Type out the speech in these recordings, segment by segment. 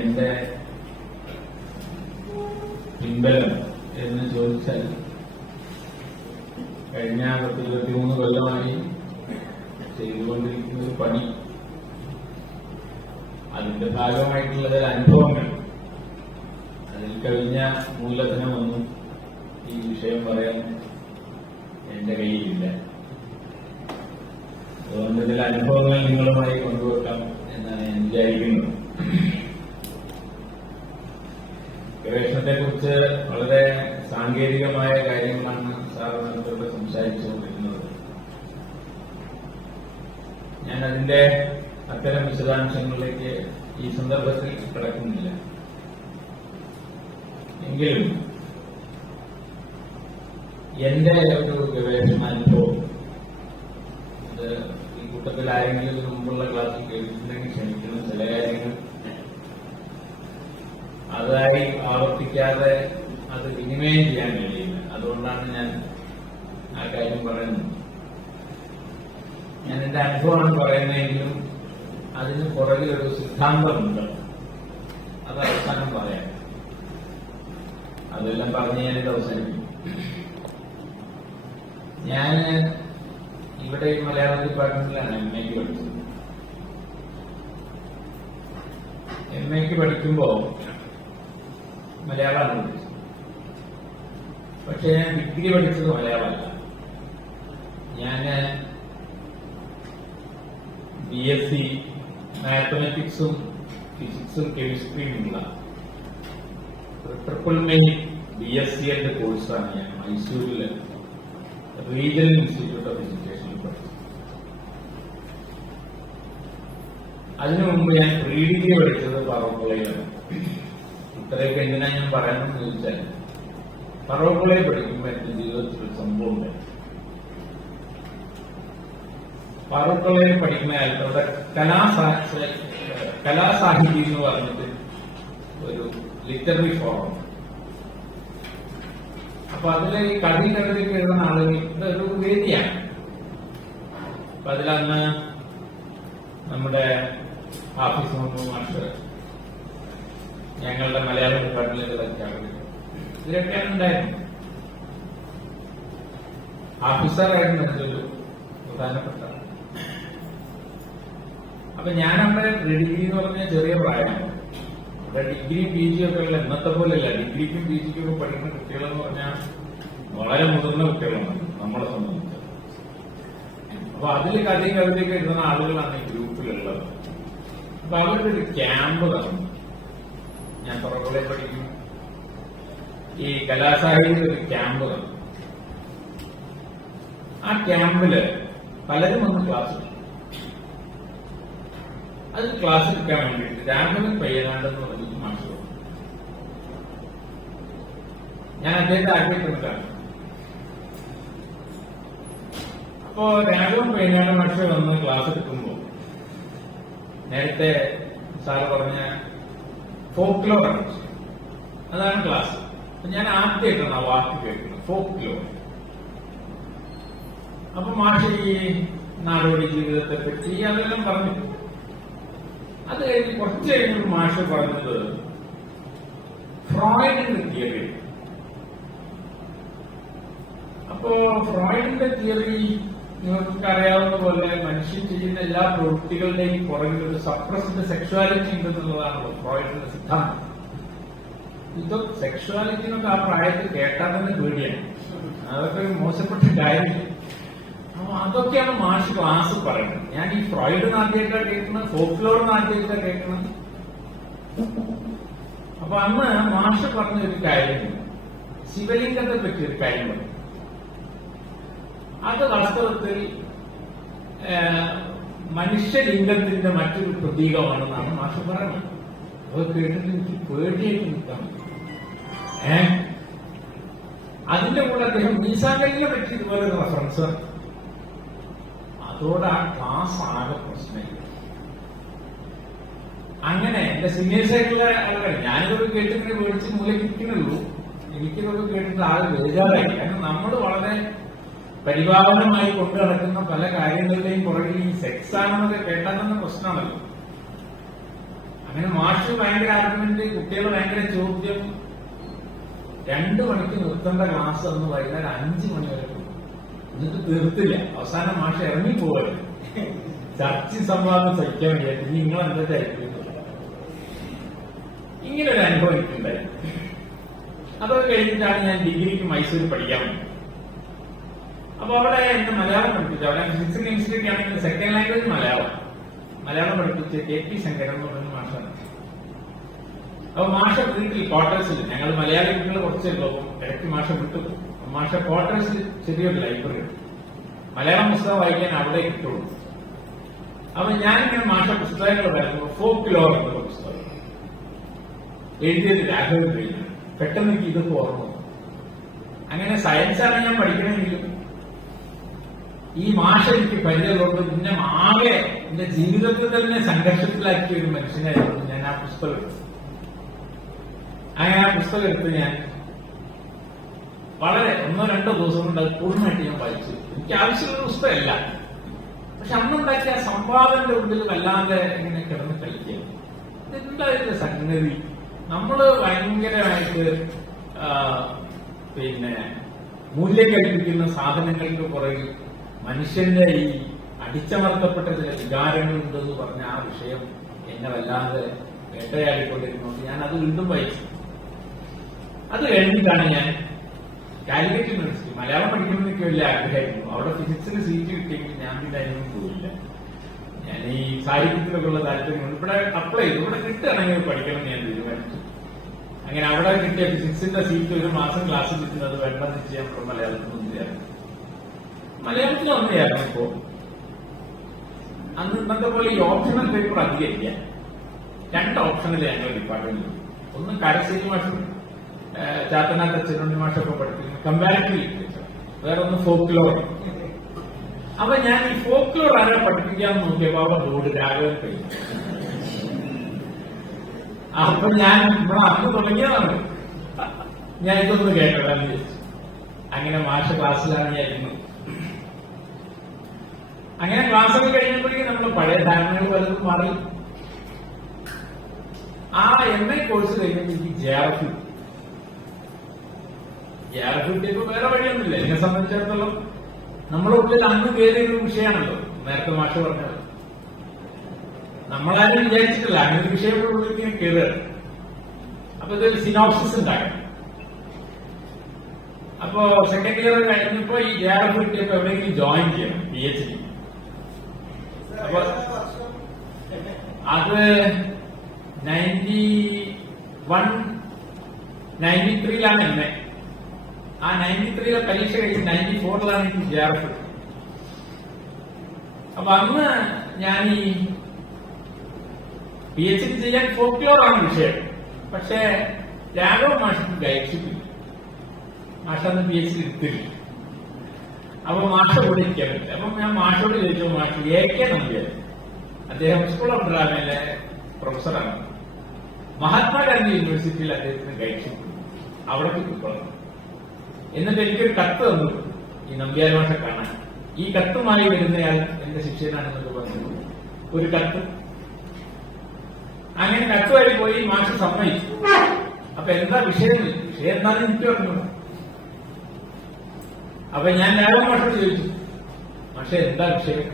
എന്റെ പിൻബലം എന്ന് ചോദിച്ചാൽ കഴിഞ്ഞ 23 കൊല്ലമായി ചെയ്തുകൊണ്ടിരിക്കുന്ന ഒരു പണി, അതിന്റെ ഭാഗമായിട്ടുള്ള ചില അനുഭവങ്ങൾ, അതിൽ കഴിഞ്ഞ മൂലധനമൊന്നും ഈ വിഷയം പറയാൻ എന്റെ കയ്യിലില്ല. അതുകൊണ്ട് ചില അനുഭവങ്ങൾ നിങ്ങളുമായി കൊണ്ടുവെക്കാം എന്നാണ് ഞാൻ വിചാരിക്കുന്നത്. ഗവേഷണത്തെക്കുറിച്ച് വളരെ സാങ്കേതികമായ കാര്യങ്ങളാണ് സാർ നേരത്തെ സംസാരിച്ചുകൊണ്ടിരുന്നത്. ഞാൻ അതിന്റെ അത്തരം വിശദാംശങ്ങളിലേക്ക് ഈ സന്ദർഭത്തിൽ കിടക്കുന്നില്ല. എങ്കിലും എന്റെ ഒരു ഗവേഷണാനുഭവം, ഇത് ഈ കൂട്ടത്തിൽ ആരെങ്കിലും മുമ്പുള്ള ക്ലാസ്സിൽ കേട്ടിട്ടുണ്ടെങ്കിൽ ക്ഷണിക്കുന്ന ചില കാര്യങ്ങൾ അതായി ആവർത്തിക്കാതെ അത് വിനിമയം ചെയ്യാൻ കഴിയില്ല. അതുകൊണ്ടാണ് ഞാൻ ആ കാര്യം പറയുന്നത്. ഞാൻ എന്റെ അനുഭവമാണ് പറയുന്നതെങ്കിലും അതിന് പുറകിൽ ഒരു സിദ്ധാന്തമുണ്ട്. അത് അവസാനം പറയാം. അതെല്ലാം പറഞ്ഞ് ഞാനിത് അവസാനിക്കും. ഞാൻ ഇവിടെ മലയാളം ഡിപ്പാർട്ട്മെന്റിലാണ് MA പഠിച്ചത്. MA പഠിക്കുമ്പോ മലയാളമാണ് പഠിച്ചത്. പക്ഷെ ഞാൻ ഡിഗ്രി പഠിച്ചത് മലയാളമല്ല. ഞാൻ BSc മാത്തമാറ്റിക്സും ഫിസിക്സും കെമിസ്ട്രിയുമുള്ള ട്രിപ്പിൾ മെയിൻ BSc കോഴ്സാണ് ഞാൻ മൈസൂരിലെ റീജിയണൽ ഇൻസ്റ്റിറ്റ്യൂട്ട് ഓഫ് എഡ്യൂക്കേഷനിൽ പഠിച്ചത്. അതിനു മുമ്പ് ഞാൻ പ്രീ-ഡിഗ്രി പഠിച്ചത് ഫറൂഖ് കോളേജിലാണ്. ഇത്രയൊക്കെ എന്തിനാ ഞാൻ പറയണമെന്ന് ചോദിച്ചാൽ, ഫറൂഖ് കോളേജ് പഠിക്കുമ്പോൾ എന്റെ ജീവിതത്തിൽ ഒരു സംഭവം ഉണ്ടായി. ഫറൂഖ് കോളേജ് പഠിക്കുന്ന കാലത്ത് അവിടെ കലാസാഹിത്യം എന്ന് പറഞ്ഞിട്ട് ഒരു ലിറ്റററി ഫോറം. അപ്പൊ അതിലെ ഈ കഥയും കവിതയൊക്കെ എഴുതുന്ന ആളുകൾക്ക് ഒരു വേദിയാണ്. അപ്പൊ അതിലന്ന് നമ്മുടെ ഹാഫിസ് മുഹമ്മദ് മാസ്റ്റർ, ഞങ്ങളുടെ മലയാളം ഡിപ്പാർട്ട്മെന്റിലെ ലെക്ചറർ, ഇതിലൊക്കെയാണ് ഉണ്ടായിരുന്നു. ഹാഫിസറായിരുന്നു എൻ്റെ ഒരു പ്രധാനപ്പെട്ട. അപ്പൊ ഞാനവിടെ ഡിഗ്രി എന്ന് പറഞ്ഞാൽ ചെറിയ പ്രായമാണ്. ഇവിടെ ഡിഗ്രി PG ഒക്കെ ഉള്ള ഇന്നത്തെ പോലെയല്ല. ഡിഗ്രിക്കും PGക്കും ഒക്കെ പഠിക്കുന്ന കുട്ടികളെന്ന് പറഞ്ഞാൽ വളരെ മുതിർന്ന കുട്ടികളാണ് നമ്മളെ സംബന്ധിച്ച്. അപ്പൊ അതിൽ കഥയും കവിതയൊക്കെ എഴുതുന്ന ആളുകളാണ് ഈ ഗ്രൂപ്പിലുള്ളത്. അപ്പൊ അവരുടെ ഒരു ക്യാമ്പ് നടന്നു. ഞാൻ പുറകെ പഠിക്കും. ഈ കലാസാഹിത്യ ഒരു ക്യാമ്പ് നടന്നു. ആ ക്യാമ്പില് പലരും വന്ന് ക്ലാസ് എടുക്കും. അത് ക്ലാസ് എടുക്കാൻ വേണ്ടിയിട്ട് രാഘവൻ പയ്യനാടെന്ന് പറഞ്ഞിട്ട് മാസ്റ്റർ. ഞാൻ അദ്ദേഹത്തെ ആക്കിയിട്ടുണ്ടാണ്. അപ്പോ രാഘവൻ പയ്യനാട് മാസ്റ്റർ വന്ന് ക്ലാസ് എടുക്കുമ്പോൾ നേരത്തെ സാറ് പറഞ്ഞ ഫോക്ലോർ അതാണ് ക്ലാസ്. ഞാൻ ആദ്യമായിട്ടാണ് ആ വാക്ക് കേൾക്കുന്നത്, ഫോക്ലോർ. അപ്പൊ മാഷ് ഈ നാടോടി ജീവിതത്തെ പറ്റി അതെല്ലാം പറഞ്ഞു. അത് കഴിഞ്ഞ് കുറച്ച് കഴിഞ്ഞൊരു മാഷ് പറഞ്ഞത് ഫ്രോയിഡിന്റെ തിയറി. അപ്പോ ഫ്രോയിഡിന്റെ തിയറി നിങ്ങൾക്ക് അറിയാവുന്ന പോലെ മനുഷ്യൻ ചെയ്യുന്ന എല്ലാ പ്രവൃത്തികളുടെയും പുറകിൽ ഒരു സപ്രസ്ഡ് സെക്ഷുവാലിറ്റി ഉണ്ടെന്നുള്ളതാണല്ലോ ഫ്രോയിഡിന്റെ സിദ്ധാന്തം. ഇതൊക്കെ സെക്ഷുവാലിറ്റി എന്നൊക്കെ ആ പ്രായത്തിൽ കേട്ടാൽ തന്നെ പേടിയാണ്. അതൊക്കെ ഒരു മോശപ്പെട്ട കാര്യമില്ല. അപ്പൊ അതൊക്കെയാണ് മാഷ് ക്ലാസ് പറയുന്നത്. ഞാൻ ഈ ഫ്രോയിഡിന് ആദ്യമായിട്ടാണ് കേൾക്കുന്നത്, ഫോക്ലോറിന് ആദ്യമായിട്ടാണ് കേൾക്കുന്നത്. അപ്പൊ അന്ന് മാഷ് പറഞ്ഞൊരു കാര്യം, ശിവലിംഗത്തെ പറ്റി ഒരു കാര്യം പറഞ്ഞു. അത് വാസ്തവത്തിൽ മനുഷ്യലിംഗത്തിന്റെ മറ്റൊരു പ്രതീകമാണെന്നാണ് മാഷ് പറയുന്നത്. അത് കേട്ടിട്ട് എനിക്ക് പേടിയായിട്ട് നിൽക്കാൻ. അതിന്റെ കൂടെ അദ്ദേഹം മീസാങ്കലിനെ പറ്റി ഇതുപോലെ ഒരു റെഫറൻസ്. അതോടെ ആ ക്ലാസ് ആകെ പ്രശ്നമില്ല. അങ്ങനെ എന്റെ സീനിയേഴ്സ് ആയിട്ടുള്ള ആളുകൾ ഞാനിതൊക്കെ കേട്ടിങ്ങനെ മേടിച്ച് മൂലക്കിരിക്കുന്നുള്ളൂ. എനിക്കിതൊക്കെ കേട്ടിട്ട് ആൾ ബേജാറായി. കാരണം നമ്മൾ വളരെ പരിപാലനമായി കൊണ്ടു നടക്കുന്ന പല കാര്യങ്ങളുടെയും പുറകിൽ ഈ സെക്സ് ആണെന്നൊക്കെ കേട്ടാൽ തന്നെ പ്രശ്നമാണല്ലോ. അങ്ങനെ മാഷ് ഭയങ്കര ആർഗ്യുമെന്റ്, കുട്ടികൾ ഭയങ്കര ചോദ്യം. 2 മണിക്ക് നിർത്തേണ്ട ക്ലാസ് അന്ന് വൈകുന്നേരം 5 മണി വരെ പോകും. എന്നിട്ട് തീർത്തില്ല. അവസാനം മാഷ് ഇറങ്ങിപ്പോവരുത്, ചർച്ച സംവാദം സഹിക്കാൻ വേണ്ടി നിങ്ങൾ എന്താ ചരിക്കുന്നു. ഇങ്ങനെ ഒരു അനുഭവം എനിക്കുണ്ടായി. അതൊക്കെ കഴിഞ്ഞിട്ടാണ് ഞാൻ ഡിഗ്രിക്ക് മൈസൂരിൽ പഠിക്കാൻ വന്നത്. അപ്പൊ അവിടെ എന്നെ മലയാളം പഠിപ്പിച്ചു. അവിടെ ഫിസിക്കൽ ഇൻസ്റ്റിറ്റ്യൂട്ട് ആണെങ്കിൽ സെക്കൻഡ് ലാംഗ്വേജ് മലയാളം പഠിപ്പിച്ച് KP ശങ്കരൻ എന്ന് പറയുന്ന മാഷാണ്. അപ്പൊ മാഷ വീട്ടിൽ ക്വാർട്ടേഴ്സിൽ, ഞങ്ങൾ മലയാളി കുട്ടികൾ കുറച്ചല്ലോ, ഇടയ്ക്ക് മാഷ വിട്ടു. മാഷ ക്വാർട്ടേഴ്സിൽ ചെറിയൊരു ലൈബ്രറി, മലയാളം പുസ്തകം വായിക്കാൻ അവിടെ കിട്ടുള്ളൂ. അപ്പൊ ഞാനിങ്ങനെ മാഷ പുസ്തകങ്ങൾ വരുമ്പോൾ ഫോക്ക് ലോർ എന്നുള്ള പുസ്തകം എഴുതിയത് രാഘവൻ കഴിഞ്ഞു. പെട്ടെന്ന് എനിക്ക് ഇതൊക്കെ ഓർമ്മ. അങ്ങനെ സയൻസാണ് ഞാൻ പഠിക്കണമെങ്കിലും ഈ മാഷ എനിക്ക് പരിചയമുള്ളത് പിന്നെ ആകെ എന്റെ ജീവിതത്തിൽ തന്നെ സംഘർഷത്തിലാക്കിയ ഒരു മനുഷ്യനായിരുന്നു. ഞാൻ ആ പുസ്തകം എടുത്തു. അങ്ങനെ ആ പുസ്തകം എടുത്ത് ഞാൻ വളരെ 1-2 ദിവസം കൊണ്ട് അത് പൂർണ്ണമായിട്ട് ഞാൻ വായിച്ചു. എനിക്ക് ആവശ്യമുള്ള പുസ്തകമല്ല, പക്ഷെ അന്നുണ്ടാക്കിയ ആ സംവാദന്റെ ഉള്ളിൽ വല്ലാതെ ഇങ്ങനെ കിടന്ന് കളിക്കുക. എന്തായാലും സംഗതി നമ്മള് ഭയങ്കരമായിട്ട് പിന്നെ മൂല്യം കൽപ്പിക്കുന്ന സാധനങ്ങൾക്ക് പുറകിൽ മനുഷ്യന്റെ ഈ അടിച്ചമർത്തപ്പെട്ട ചില വികാരങ്ങളുണ്ടെന്ന് പറഞ്ഞ ആ വിഷയം എന്നെ വല്ലാതെ വേട്ടയാടിക്കൊണ്ടിരുന്നത്. ഞാൻ അത് വീണ്ടും വായിച്ചു. അത് കഴിഞ്ഞിട്ടാണ് ഞാൻ കാലിക്കറ്റ് യൂണിവേഴ്സിറ്റി മലയാളം പഠിക്കണമെന്ന് എനിക്ക് വലിയ ആഗ്രഹമായിരുന്നു. അവിടെ ഫിസിക്സിന് സീറ്റ് കിട്ടിയെങ്കിൽ ഞാൻ പിന്നെ അതിനൊന്നും പോയില്ല. ഞാൻ ഈ സാഹിത്യത്തിലൊക്കെ ഉള്ള താല്പര്യങ്ങൾ ഇവിടെ അപ്ലൈ ചെയ്തു. ഇവിടെ കിട്ടുകയാണെങ്കിൽ പഠിക്കണം ഞാൻ തീരുമാനിച്ചു. അങ്ങനെ അവിടെ കിട്ടിയ ഫിസിക്സിന്റെ സീറ്റ് 1 മാസം ക്ലാസ് കിട്ടുന്നത് വേണ്ടെന്ന് ചെയ്യാൻ മലയാളത്തിൽ ഒന്നില്ലായിരുന്നു. മലയാളത്തിൽ ഒന്നയായിരുന്നു. ഇപ്പോ അന്ന് ഇന്നത്തെ പോലെ ഈ ഓപ്ഷണൽ പേപ്പർ അധികമില്ല. 2 ഓപ്ഷനിൽ ഞങ്ങളുടെ ഡിപ്പാർട്ട്മെന്റിൽ. ഒന്ന് കരശ്ശേരി മാഷും ചാത്തനാഥ ചെറുണ്ണി മാഷൊക്കെ പഠിപ്പിക്കുന്നു കമ്പാരിറ്റീവ് ലിറ്ററേച്ചർ, വേറൊന്ന് ഫോക്ക് ലോർ. അപ്പൊ ഞാൻ ഈ ഫോക്ക് ലോർ ആരെ പഠിപ്പിക്കാൻ നോക്കിയപ്പോ അവിടെ ബോർഡ് രാഘവൻ കഴിഞ്ഞു. അപ്പൊ ഞാൻ ഇവിടെ അന്ന് തുടങ്ങിയതാണ്. ഞാൻ ഇതൊന്ന് കേട്ടതാന്ന് ചോദിച്ചു. അങ്ങനെ മാഷ ക്ലാസ്സിലാണ് ഞാൻ ഇരുന്നത്. അങ്ങനെ ക്ലാസ്സൊക്കെ കഴിഞ്ഞപ്പോഴേക്കും നമ്മൾ പഴയ ധാരണകൾ പലതും മാറി. ആ MA കോഴ്സ് കഴിഞ്ഞപ്പോൾ എനിക്ക് JRF കിട്ടിയപ്പോ വേറെ വഴിയൊന്നുമില്ല. എന്നെ സംബന്ധിച്ചിടത്തോളം നമ്മുടെ ഉള്ളിൽ അന്ന് കയറിയൊരു വിഷയമാണല്ലോ നേരത്തെ മാഷ പറഞ്ഞത്. നമ്മളാരും വിചാരിച്ചിട്ടില്ല അങ്ങനെ ഒരു വിഷയം ഉള്ളിൽ കയറുകയാണ്. അപ്പൊ ഇതൊരു സിനോപ്സിസ് ഉണ്ടാക്കണം. അപ്പോ സെക്കൻഡ് ഇയർ കഴിഞ്ഞപ്പോ ഈ JRF കിട്ടിയപ്പോ എവിടെയെങ്കിലും ജോയിൻ ചെയ്യണം PhD. അപ്പൊ അത് 93-ലാണ് എന്നെ. ആ 93-ലെ പരീക്ഷ കഴിഞ്ഞ് 94-ലാണ് എനിക്ക് JRF. അപ്പൊ അന്ന് ഞാൻ ഈ PhD ചെയ്യാൻ ഫോക്ലോറാണ് വിഷയം. പക്ഷേ രാഘവ മാഷക്ക് ഗൈഡ്ഷിപ്പില്ല. മാഷന്ന് PhD എടുത്തില്ല. അപ്പൊ മാഷ കൂടെ ഇരിക്കാൻ പറ്റില്ല. അപ്പൊ ഞാൻ മാഷോട് ചോദിച്ചു, മാഷ് AK നമ്പ്യാർ, അദ്ദേഹം സ്കൂൾ ഓഫ് ഡ്രാമയിലെ പ്രൊഫസറാണ്, മഹാത്മാഗാന്ധി യൂണിവേഴ്സിറ്റിയിൽ അദ്ദേഹത്തിന് ഗൈഡ്ഷിപ്പ് അവിടെ കിട്ടിക്കൊള്ളണം. എന്നിട്ട് എനിക്കൊരു കത്ത് തന്നു ഈ നമ്പ്യാർ മാഷെ കാണാൻ. ഈ കത്തുമായി വരുന്നയാൾ എന്റെ ശിഷ്യനാണെന്നൊക്കെ പറഞ്ഞു ഒരു കത്ത്. അങ്ങനെ കത്തുമായി പോയി മാഷ് സമ്മതിച്ചു. അപ്പൊ എന്താ വിഷയം എന്താണെന്ന് എനിക്ക് പറഞ്ഞു. അപ്പൊ ഞാൻ രാഘവ മാഷോട് ചോദിച്ചു, മാഷെ എന്താ വിഷയം?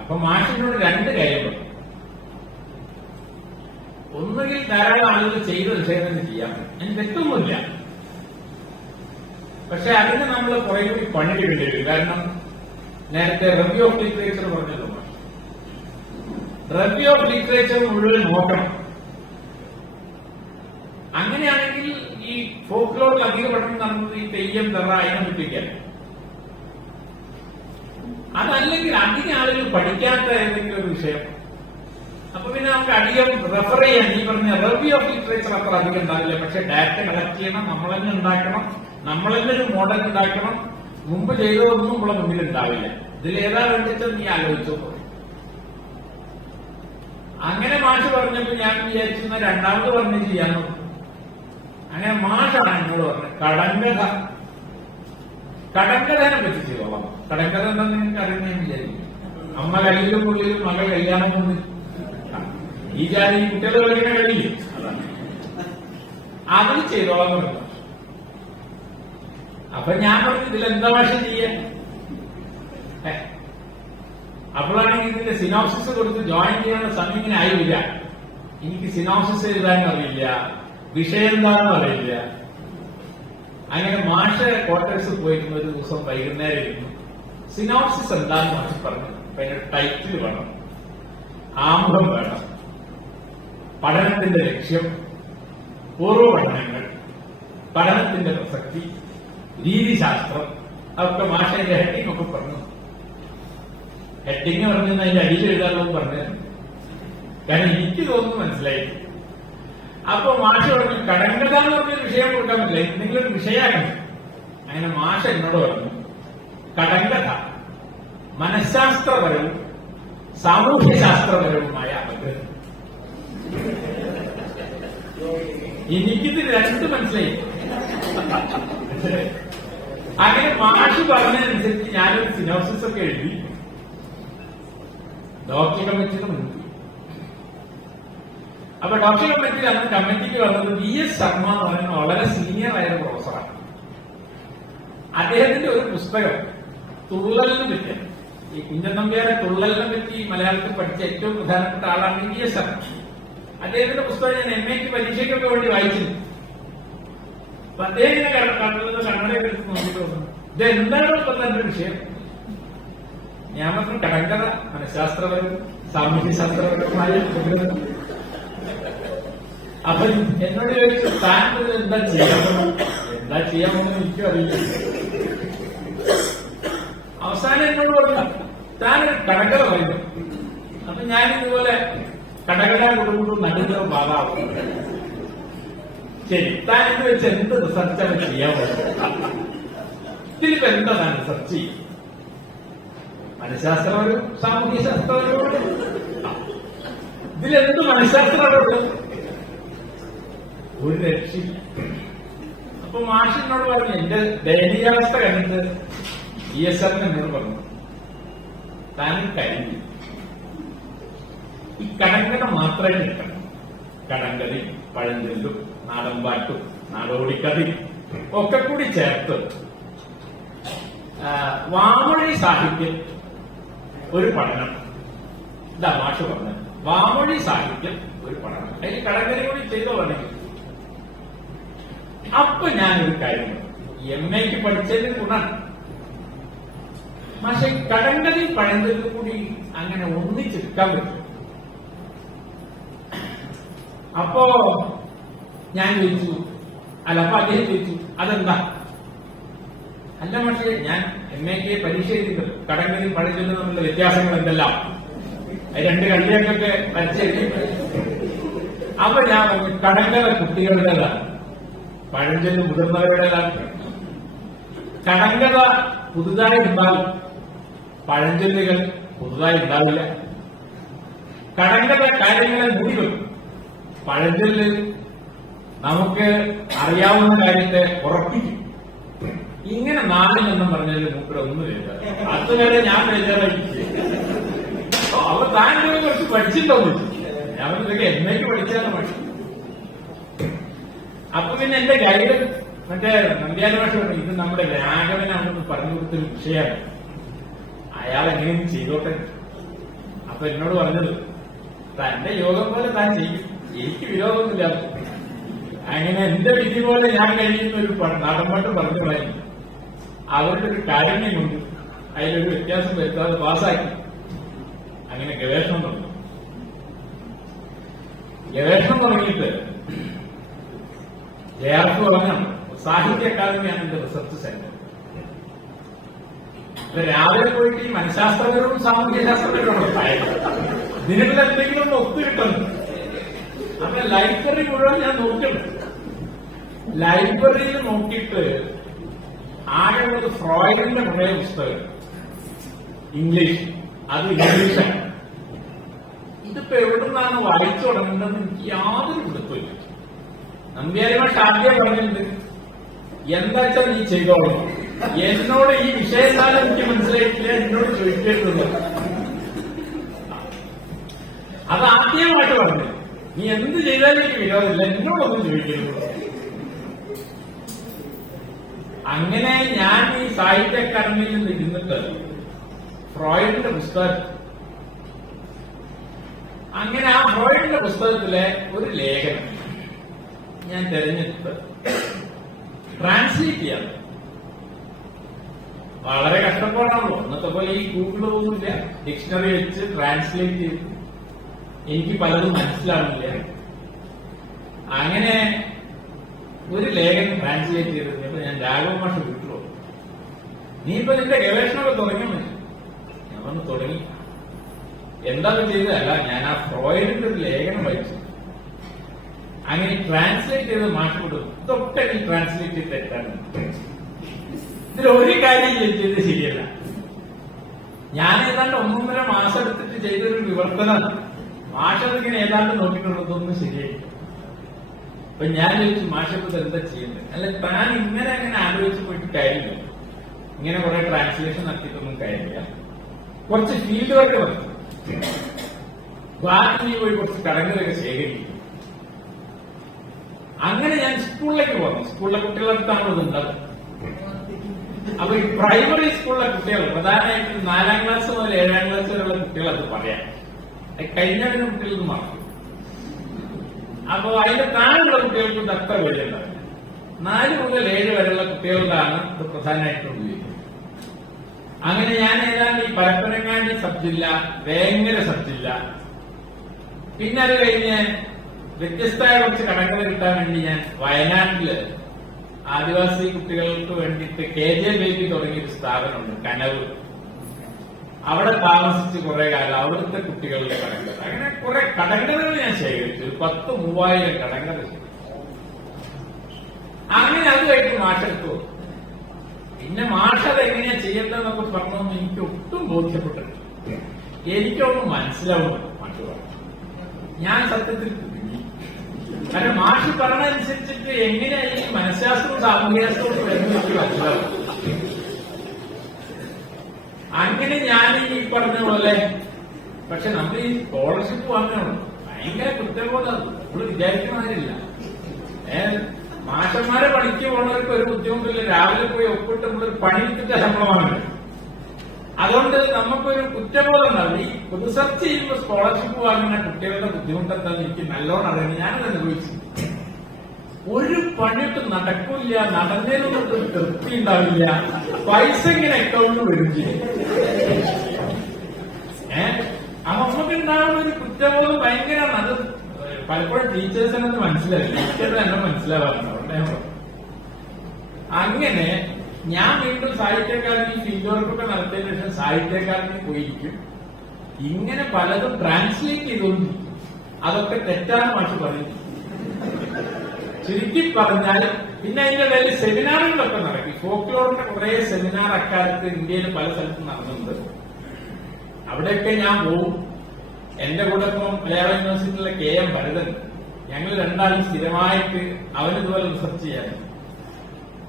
അപ്പൊ മാഷിനോട് 2 കാര്യം പറഞ്ഞു. ഒന്നുകിൽ ധാരാളം ആളുകൾ ചെയ്ത വിഷയം ചെയ്യാം, അതിന് തെറ്റൊന്നുമില്ല. പക്ഷെ അതിന് നമ്മൾ കുറെ കൂടി പണിയെടുക്കേണ്ടി വരും. കാരണം നേരത്തെ റിവ്യൂ ഓഫ് ലിറ്ററേച്ചർ പറഞ്ഞല്ലോ, റിവ്യൂ ഓഫ് ലിറ്ററേച്ചർ മുഴുവൻ നോക്കണം. അങ്ങനെയാണെങ്കിൽ ഈ ഫോക്ലോറിൽ അധിക പഠനം നടന്നത് ഈ തെയ്യം തറ അതിനെ പറ്റിയൊക്കെയാണ്. അതല്ലെങ്കിൽ അധികം ആളുകൾ പഠിക്കാത്ത ഏതെങ്കിലും ഒരു വിഷയം. അപ്പൊ പിന്നെ നമുക്ക് അധികം റെഫർ ചെയ്യാൻ ഈ പറഞ്ഞ റിവ്യൂ ഓഫ് ലിറ്ററേച്ചർ അത്ര അധികം ഉണ്ടാവില്ല. പക്ഷെ ഡാറ്റ കളക്ട് ചെയ്യണം, നമ്മൾ തന്നെ ഉണ്ടാക്കണം, നമ്മൾ തന്നെ ഒരു മോഡൽ ഉണ്ടാക്കണം. മുമ്പ് ചെയ്തതൊന്നും നമ്മളെ മുന്നിൽ ഉണ്ടാവില്ല. ഇതിലേതാ വേണ്ടിച്ചത് നീ ആലോചിച്ചോ. അങ്ങനെ മാഷ് പറഞ്ഞപ്പോ ഞാൻ വിചാരിച്ചിരുന്ന 2ാമത് പറഞ്ഞ് ചെയ്യാനോ. അങ്ങനെ മാഷാണ് എന്നോട് പറഞ്ഞത് കടങ്കഥനെ പറ്റി ചെയ്തോളാം. കടങ്കഥ എന്താന്ന് നിങ്ങൾക്ക് അറിയുന്ന ഞാൻ വിചാരിക്കും. അമ്മ കല്ലിലും ഉള്ളിലും മകൾ കല്യാണം കൊണ്ട് ഈ ജാതി കുട്ടികൾ കളിക്കാൻ കഴിയില്ല. അത് ചെയ്തോളാം പറഞ്ഞു. അപ്പൊ ഞാൻ പറഞ്ഞു ഇതിലെന്താ ഭാഷ ചെയ്യാൻ? അപ്പോഴാണെങ്കിൽ ഇതിന്റെ സിനോപ്സിസ് കൊടുത്ത് ജോയിൻ ചെയ്യാനുള്ള സമയം ഇങ്ങനെ ആയില്ല. എനിക്ക് സിനോപ്സിസ് എഴുതാനും അറിയില്ല, വിഷയം എന്താണെന്നും അറിയില്ല. അങ്ങനെ മാഷ ക്വാർട്ടേഴ്സ് പോയിരുന്ന ഒരു ദിവസം വൈകുന്നേരം ഇരുന്നു. സിനോപ്സിസ് എന്താണെന്ന് മാഷ് പറഞ്ഞു. അപ്പൊ അതിന്റെ ടൈറ്റിൽ വേണം, ആമുഖം വേണം, പഠനത്തിന്റെ ലക്ഷ്യം, പൂർവ്വ പഠനങ്ങൾ, പഠനത്തിന്റെ പ്രസക്തി, രീതിശാസ്ത്രം, അതൊക്കെ മാഷന്റെ ഹെഡിങ് ഒക്കെ പറഞ്ഞു. ഹെഡിങ് പറഞ്ഞു അതിന്റെ അടിയിൽ എഴുതാനുള്ളത് പറഞ്ഞു. കാരണം എനിക്ക് തോന്നുന്നു മനസ്സിലായി. അപ്പൊ മാഷ് പറഞ്ഞു കടങ്കഥ എന്ന് പറഞ്ഞൊരു വിഷയം കൊടുക്കാൻ പറ്റില്ല, എന്തെങ്കിലും വിഷയമാക്കണം. അങ്ങനെ മാഷ എന്നോട് പറഞ്ഞു കടങ്കഥ മനഃശാസ്ത്രപരവും സാമൂഹ്യശാസ്ത്രപരവുമായ അപഗ്രഹം. എനിക്കിത് രണ്ട് മനസ്സിലായി. അങ്ങനെ മാഷ് പറഞ്ഞതനുസരിച്ച് ഞാനൊരു സിനോപ്സിസ് ഒക്കെ എഴുതി ഡോക്ടർ കമ്മിറ്റിക്ക് മുൻപ്. അപ്പൊ ഡോക്ടർ കമ്മിറ്റിയിൽ അന്ന് കമ്മിറ്റിക്ക് വന്നത് VS ശർമ്മ എന്ന് പറയുന്ന വളരെ സീനിയർ ആയ പ്രൊഫസറാണ്. അദ്ദേഹത്തിന്റെ ഒരു പുസ്തകം തുള്ളലിനെ പറ്റി, ഈ കുഞ്ചൻ നമ്പ്യാരെ തുള്ളലിനെ പറ്റി മലയാളത്തിൽ പഠിച്ച ഏറ്റവും പ്രധാനപ്പെട്ട ആളാണ് VS ശർമ്മ. അദ്ദേഹത്തിന്റെ പുസ്തകം ഞാൻ MA പരീക്ഷയ്ക്കൊക്കെ വേണ്ടി വായിച്ചിരുന്നു. അപ്പൊ അദ്ദേഹം ഇങ്ങനെ കണ്ടുള്ള കണ്ണടയൊക്കെ എടുത്ത് നോക്കിയിട്ട് തോന്നുന്നു ഇത് എന്താണ് ഇപ്പൊ തന്റെ വിഷയം? ഞാൻ പറഞ്ഞു കടങ്കഥ മനഃശാസ്ത്രപരവും സാമൂഹ്യശാസ്ത്രപരവുമായ അപഗ്രഹം. അപ്പൊ എന്നോട് ചോദിച്ചു താൻ എന്താ ചെയ്യാമോ? എന്താ ചെയ്യാമെന്ന് എനിക്കും അറിയില്ല. അവസാനം എന്നോട് പറഞ്ഞു താനൊരു കടങ്കഥ പറയുന്നു. അപ്പൊ ഞാൻ ഇതുപോലെ കടകട കൊടുക്കുമ്പോൾ നടുന്ന ഭാഗമാവും. ശരി, താൻ ഇത് വെച്ച് എന്ത് റിസർച്ചാണ് ചെയ്യാൻ പറ്റും? ഇതിലിപ്പോ എന്താ താൻ റിസർച്ച് ചെയ്യും? മനഃശാസ്ത്രപരവും സാമൂഹ്യശാസ്ത്രപരവും. ഇതിലെന്ത് മനഃശാസ്ത്രമുള്ളൂ? ഒരു രക്ഷയില്ല. അപ്പൊ മാഷിനോട് പറഞ്ഞു എന്റെ ദയനീയാവസ്ഥ കണ്ടിട്ട് ESR എന്നോട് പറഞ്ഞു താനും കഴിഞ്ഞു, ഈ കടങ്കഥ മാത്രമേ നിൽക്കണം. കടങ്കഥയും പഴഞ്ചൊല്ലും നാടൻപാട്ടും നാടോടിക്കഥയും ഒക്കെ കൂടി ചേർത്ത് വാമൊഴി സാഹിത്യം ഒരു പഠനം. ഇതാ മാഷ് പറഞ്ഞത്, വാമൊഴി സാഹിത്യം ഒരു പഠനം. അതിന് കടങ്കഥ കൂടി ചെയ്തോളാണെങ്കിൽ. അപ്പൊ ഞാനൊരു കാര്യം MAക്ക് പഠിച്ചതിന് ഗുണം പക്ഷെ കടങ്കഥയും പഴഞ്ചൊല്ലും കൂടി അങ്ങനെ ഒന്നിച്ചെടുക്കാൻ പറ്റും. അപ്പോ ഞാൻ ചോദിച്ചു, അല്ല അപ്പൊ അദ്ദേഹം ചോദിച്ചു അതെന്താ? അല്ല പക്ഷേ ഞാൻ MAക്ക് പരീക്ഷ എഴുതിയിട്ടുണ്ട്, കടങ്കഥയും പഴഞ്ചൊല്ലും തമ്മിലുള്ള വ്യത്യാസങ്ങൾ എന്തെല്ലാം, രണ്ട് കള്ളിയൊക്കെ വരച്ചെഴുതി. അപ്പൊ ഞാൻ പറഞ്ഞു കടങ്കഥ കുട്ടികളുടേതാണ്, പഴഞ്ചൊല്ല് മുതിർന്നവരുടേതാണ്. കടങ്കഥ പുതുതായി ഉണ്ടാവും, പഴഞ്ചൊല്ലുകൾ പുതുതായി ഉണ്ടാവില്ല. കടങ്കഥ കാര്യങ്ങളെ മൂടിവെക്കും, പഴഞ്ചൊല്ല് നമുക്ക് അറിയാവുന്ന കാര്യത്തെ ഉറപ്പിക്കും. ഇങ്ങനെ നാലിനെന്നും പറഞ്ഞതിൽ മൂപ്പര് ഒന്നും ചെയ്ത അതുവരെ ഞാൻ ബേജാറായി. അവർ താൻ കുറച്ച് പഠിച്ചിട്ടുണ്ടോ? ഞാൻ ഇതൊക്കെ MAക്ക് പഠിച്ചാലും പഠിച്ചു. അപ്പൊ പിന്നെ എന്റെ ഗൈഡ് മറ്റേ നമ്പ്യാർ ഭാഷ പറഞ്ഞു ഇത് നമ്മുടെ രാഘവനാണെന്ന് പറഞ്ഞു കൊടുത്തൊരു വിഷയമാണ്, അയാൾ എങ്ങനെയും ചെയ്തോട്ടെ. അപ്പൊ എന്നോട് പറഞ്ഞത് തന്റെ യോഗം പോലെ താൻ ചെയ്യും, എനിക്ക് വിരോധമൊന്നുമില്ല. അങ്ങനെ എന്റെ വിധി പോലെ ഞാൻ കഴിയുന്ന ഒരു നാടൻപാട്ട് പറഞ്ഞു കളയും. അവരുടെ ഒരു കാരുണ്യം കൊണ്ട് അതിലൊരു വ്യത്യാസം വരുത്താതെ പാസ്സാക്കി. അങ്ങനെ ഗവേഷണം തുടങ്ങി. ഗവേഷണം തുടങ്ങിയിട്ട് JRF പറഞ്ഞാണ് സാഹിത്യ അക്കാദമിയാണ് എന്റെ റിസർച്ച് സെന്റർ. രാവിലെ പോയിട്ട് ഈ മനഃശാസ്ത്രപരവും സാമൂഹ്യശാസ്ത്രപരവും ഇതിനുള്ള എന്തെങ്കിലും ഒന്ന് ഒത്തുകിട്ടുന്നു. അപ്പൊ ലൈബ്രറി മുഴുവൻ ഞാൻ നോക്കിയിട്ടുണ്ട്. ലൈബ്രറിയിൽ നോക്കിയിട്ട് ആകെ ഉള്ളത് ഫ്രോയിഡിന്റെ കുറേ പുസ്തകം ഇംഗ്ലീഷ്, അത് ഇംഗ്ലീഷാണ്. ഇതിപ്പോ എവിടുന്നാണ് വായിച്ചു തുടങ്ങേണ്ടതെന്ന് എനിക്ക് യാതൊരു പിടുത്തമില്ല. നമ്പ്യാരി മാഷ് ആദ്യം പറഞ്ഞിട്ടുണ്ട് എന്താ വെച്ചാൽ നീ ചെയ്തോളൂ, എന്നോട് ഈ വിഷയത്താലും എനിക്ക് മനസ്സിലായിട്ടില്ല, എന്നോട് ചോദിക്കരുത്. അത് ആദ്യമായിട്ട് പറഞ്ഞു. നീ എന്ത് ചെയ്താലും എനിക്ക് വിരോധമില്ല, എന്നോടൊന്നും ചോദിക്കരുത്. അങ്ങനെ ഞാൻ ഈ സാഹിത്യ അക്കാദമിയിൽ നിന്ന് ഇരുന്നിട്ട് ഫ്രോയിഡിന്റെ പുസ്തകം, അങ്ങനെ ആ ഫ്രോയിഡിന്റെ പുസ്തകത്തിലെ ഒരു ലേഖനം ഞാൻ തിരഞ്ഞെടുത്ത് ട്രാൻസ്ലേറ്റ് ചെയ്യാം. വളരെ കഷ്ടപ്പാടാണല്ലോ, ഇന്നത്തെ പോലെ ഈ ഗൂഗിളൊന്നുമില്ല. ഡിക്ഷണറി വെച്ച് ട്രാൻസ്ലേറ്റ് ചെയ്ത് എനിക്ക് പലതും മനസ്സിലാവില്ല. അങ്ങനെ ഒരു ലേഖനം ട്രാൻസ്ലേറ്റ് ചെയ്തിട്ട് ഞാൻ രാഘവ മാഷ് വിട്ടു. നീ ഇപ്പൊ നിന്റെ ഗവേഷണമൊക്കെ തുടങ്ങിയാൽ മതി. ഞാൻ വന്ന് തുടങ്ങി. എന്താ ചെയ്തതല്ല, ഞാൻ ആ ഫ്രോയിഡിന്റെ ഒരു ലേഖനം വായിച്ചു. അങ്ങനെ ട്രാൻസ്ലേറ്റ് ചെയ്ത് മാഷ് കൊടുക്കും. ഇതൊക്കെ നീ ട്രാൻസ്ലേറ്റ് ചെയ്ത് തെറ്റാണ്, ഇതിലൊരു കാര്യം ചെയ്തത് ശരിയല്ല. ഞാൻ ഏതാണ്ട് 1.5 മാസം എടുത്തിട്ട് ചെയ്തൊരു വിവർത്തനം മാഷതിങ്ങനെ ഏതാണ്ട് നോക്കിയിട്ടുള്ളതൊന്നും ശരിയായില്ല. അപ്പൊ ഞാൻ ചോദിച്ചു, മാഷപ്പത് എന്താ ചെയ്യുന്നത്? അല്ല, താൻ ഇങ്ങനെ അങ്ങനെ ആലോചിച്ച് പോയിട്ട് കാര്യമില്ല, ഇങ്ങനെ കുറെ ട്രാൻസ്ലേഷൻ നടത്തിയിട്ടൊന്നും കാര്യമില്ല. കുറച്ച് ഫീൽഡ് വർക്ക് നടത്തി ഗുവാഹത്തിയിൽ പോയി കുറച്ച് കടങ്ങളൊക്കെ ശേഖരിക്കും. അങ്ങനെ ഞാൻ സ്കൂളിലേക്ക് പോകുന്നു. സ്കൂളിലെ കുട്ടികളടുത്താണോ ഇതുണ്ടാവും. അപ്പൊ ഈ പ്രൈമറി സ്കൂളിലെ കുട്ടികൾ, പ്രധാനമായിട്ടും 4ാം ക്ലാസ് മുതൽ 7ാം ക്ലാസ് വരെയുള്ള കുട്ടികൾ അത് പറയാം. കഴിഞ്ഞ കുട്ടികൾക്ക് മാറും. അപ്പൊ അതിന്റെ താഴെയുള്ള കുട്ടികൾക്ക് ഇത് അത്ര വിലയുണ്ടാവില്ല. 4 മുതൽ 7 വരെയുള്ള കുട്ടികളുടെയാണ് ഇത് പ്രധാനമായിട്ടും ഉപയോഗിക്കുന്നത്. അങ്ങനെ ഞാൻ ഏതാണ്ട് ഈ പരപ്പനങ്ങാടി സബ് ജില്ല, വേങ്ങര സബ് ജില്ല, പിന്നെ അത് കഴിഞ്ഞ് വ്യത്യസ്തമായ കുറച്ച് കടകൾ കിട്ടാൻ വേണ്ടി ഞാൻ വയനാട്ടില് ആദിവാസി കുട്ടികൾക്ക് വേണ്ടിയിട്ട് KJBക്ക് തുടങ്ങിയൊരു സ്ഥാപനമുണ്ട്, കനവ്. അവിടെ താമസിച്ച് കുറെ കാലം അവിടുത്തെ കുട്ടികളുടെ കടങ്ങൾ, അങ്ങനെ കുറെ കടങ്കഥകൾ ഞാൻ ശേഖരിച്ചു. 10,000-3000 കടങ്കഥ ശേഖരിച്ചു. അങ്ങനെ അത് കഴിഞ്ഞ് മാഷെടുത്തു. പിന്നെ മാഷത് എങ്ങനെയാ ചെയ്യേണ്ടതെന്നൊക്കെ പറഞ്ഞൊന്നും എനിക്ക് ഒട്ടും ബോധ്യപ്പെട്ടിട്ടില്ല. എനിക്കൊന്നും മനസ്സിലാവുന്നു മാഷ് പറഞ്ഞു. ഞാൻ സത്യത്തിൽ കുടുങ്ങി. കാരണം മാഷ് പറഞ്ഞതനുസരിച്ചിട്ട് എങ്ങനെയാ ഈ മനഃശാസ്ത്രവും സാമൂഹ്യശാസ്ത്രവും എനിക്ക് മനസ്സിലാവും. അങ്ങനെ ഞാൻ ഈ പറഞ്ഞ പോലെ, പക്ഷെ നമ്മൾ ഈ സ്കോളർഷിപ്പ് വാങ്ങണം, ഭയങ്കര കുറ്റബോധമാണ്. നമ്മൾ വിചാരിക്കുന്നതില്ല. മാഷന്മാരെ പണിക്ക് പോകുന്നവർക്ക് ഒരു ബുദ്ധിമുട്ടില്ല. രാവിലെ പോയി ഒപ്പിട്ട് നമ്മളൊരു പണിയെടുത്തിട്ട് ശമ്പളമാണ്. അതുകൊണ്ട് നമുക്കൊരു കുറ്റബോധം ഉണ്ടാവും. ഈ റിസർച്ച് ചെയ്യുമ്പോൾ സ്കോളർഷിപ്പ് വാങ്ങുന്ന കുട്ടികളുടെ ബുദ്ധിമുട്ടെന്താന്ന് എനിക്ക് നല്ലോണം അറിയാം. ഞാനത് അനുഭവിച്ചു. ഒരു പണിയിട്ട് നടക്കില്ല, നടന്നതിനൊന്നും തൃപ്തി ഉണ്ടാവില്ല, പൈസ ഇങ്ങനെ അക്കൗണ്ടിൽ വരും ചെയ്യും. അപ്പൊ നമുക്കുണ്ടാവുന്ന ഒരു കുറ്റബോധം ഭയങ്കരമാണ്. അത് പലപ്പോഴും ടീച്ചേഴ്സിനൊന്നും മനസ്സിലാവില്ല, ടീച്ചേഴ്സ് തന്നെ മനസ്സിലാവാറുണ്ട്. അങ്ങനെ ഞാൻ വീണ്ടും സാഹിത്യ അക്കാദമി ഫീൽഡ് വർക്കൊക്കെ നടത്തിയതിനു ശേഷം സാഹിത്യ അക്കാദമി പോയിരിക്കും. ഇങ്ങനെ പലതും ട്രാൻസ്ലേറ്റ് ചെയ്തുകൊണ്ടിരിക്കും. അതൊക്കെ തെറ്റാണ് മാഷ് പറയുന്നത്. ചുരുക്കി പറഞ്ഞാൽ പിന്നെ അതിന്റെ പേരിൽ സെമിനാറുകളൊക്കെ നടക്കും. ഫോക്ലോറിന്റെ കുറെ സെമിനാർ അക്കാലത്ത് ഇന്ത്യയിൽ പല സ്ഥലത്തും നടന്നുണ്ട്. അവിടെയൊക്കെ ഞാൻ പോകും. എന്റെ കൂടെ ഇപ്പം മലയാള യൂണിവേഴ്സിറ്റിയിലെ KM ഭരതൻ, ഞങ്ങൾ രണ്ടാളും സ്ഥിരമായിട്ട് അവനിതുപോലെ റിസർച്ച് ചെയ്യാൻ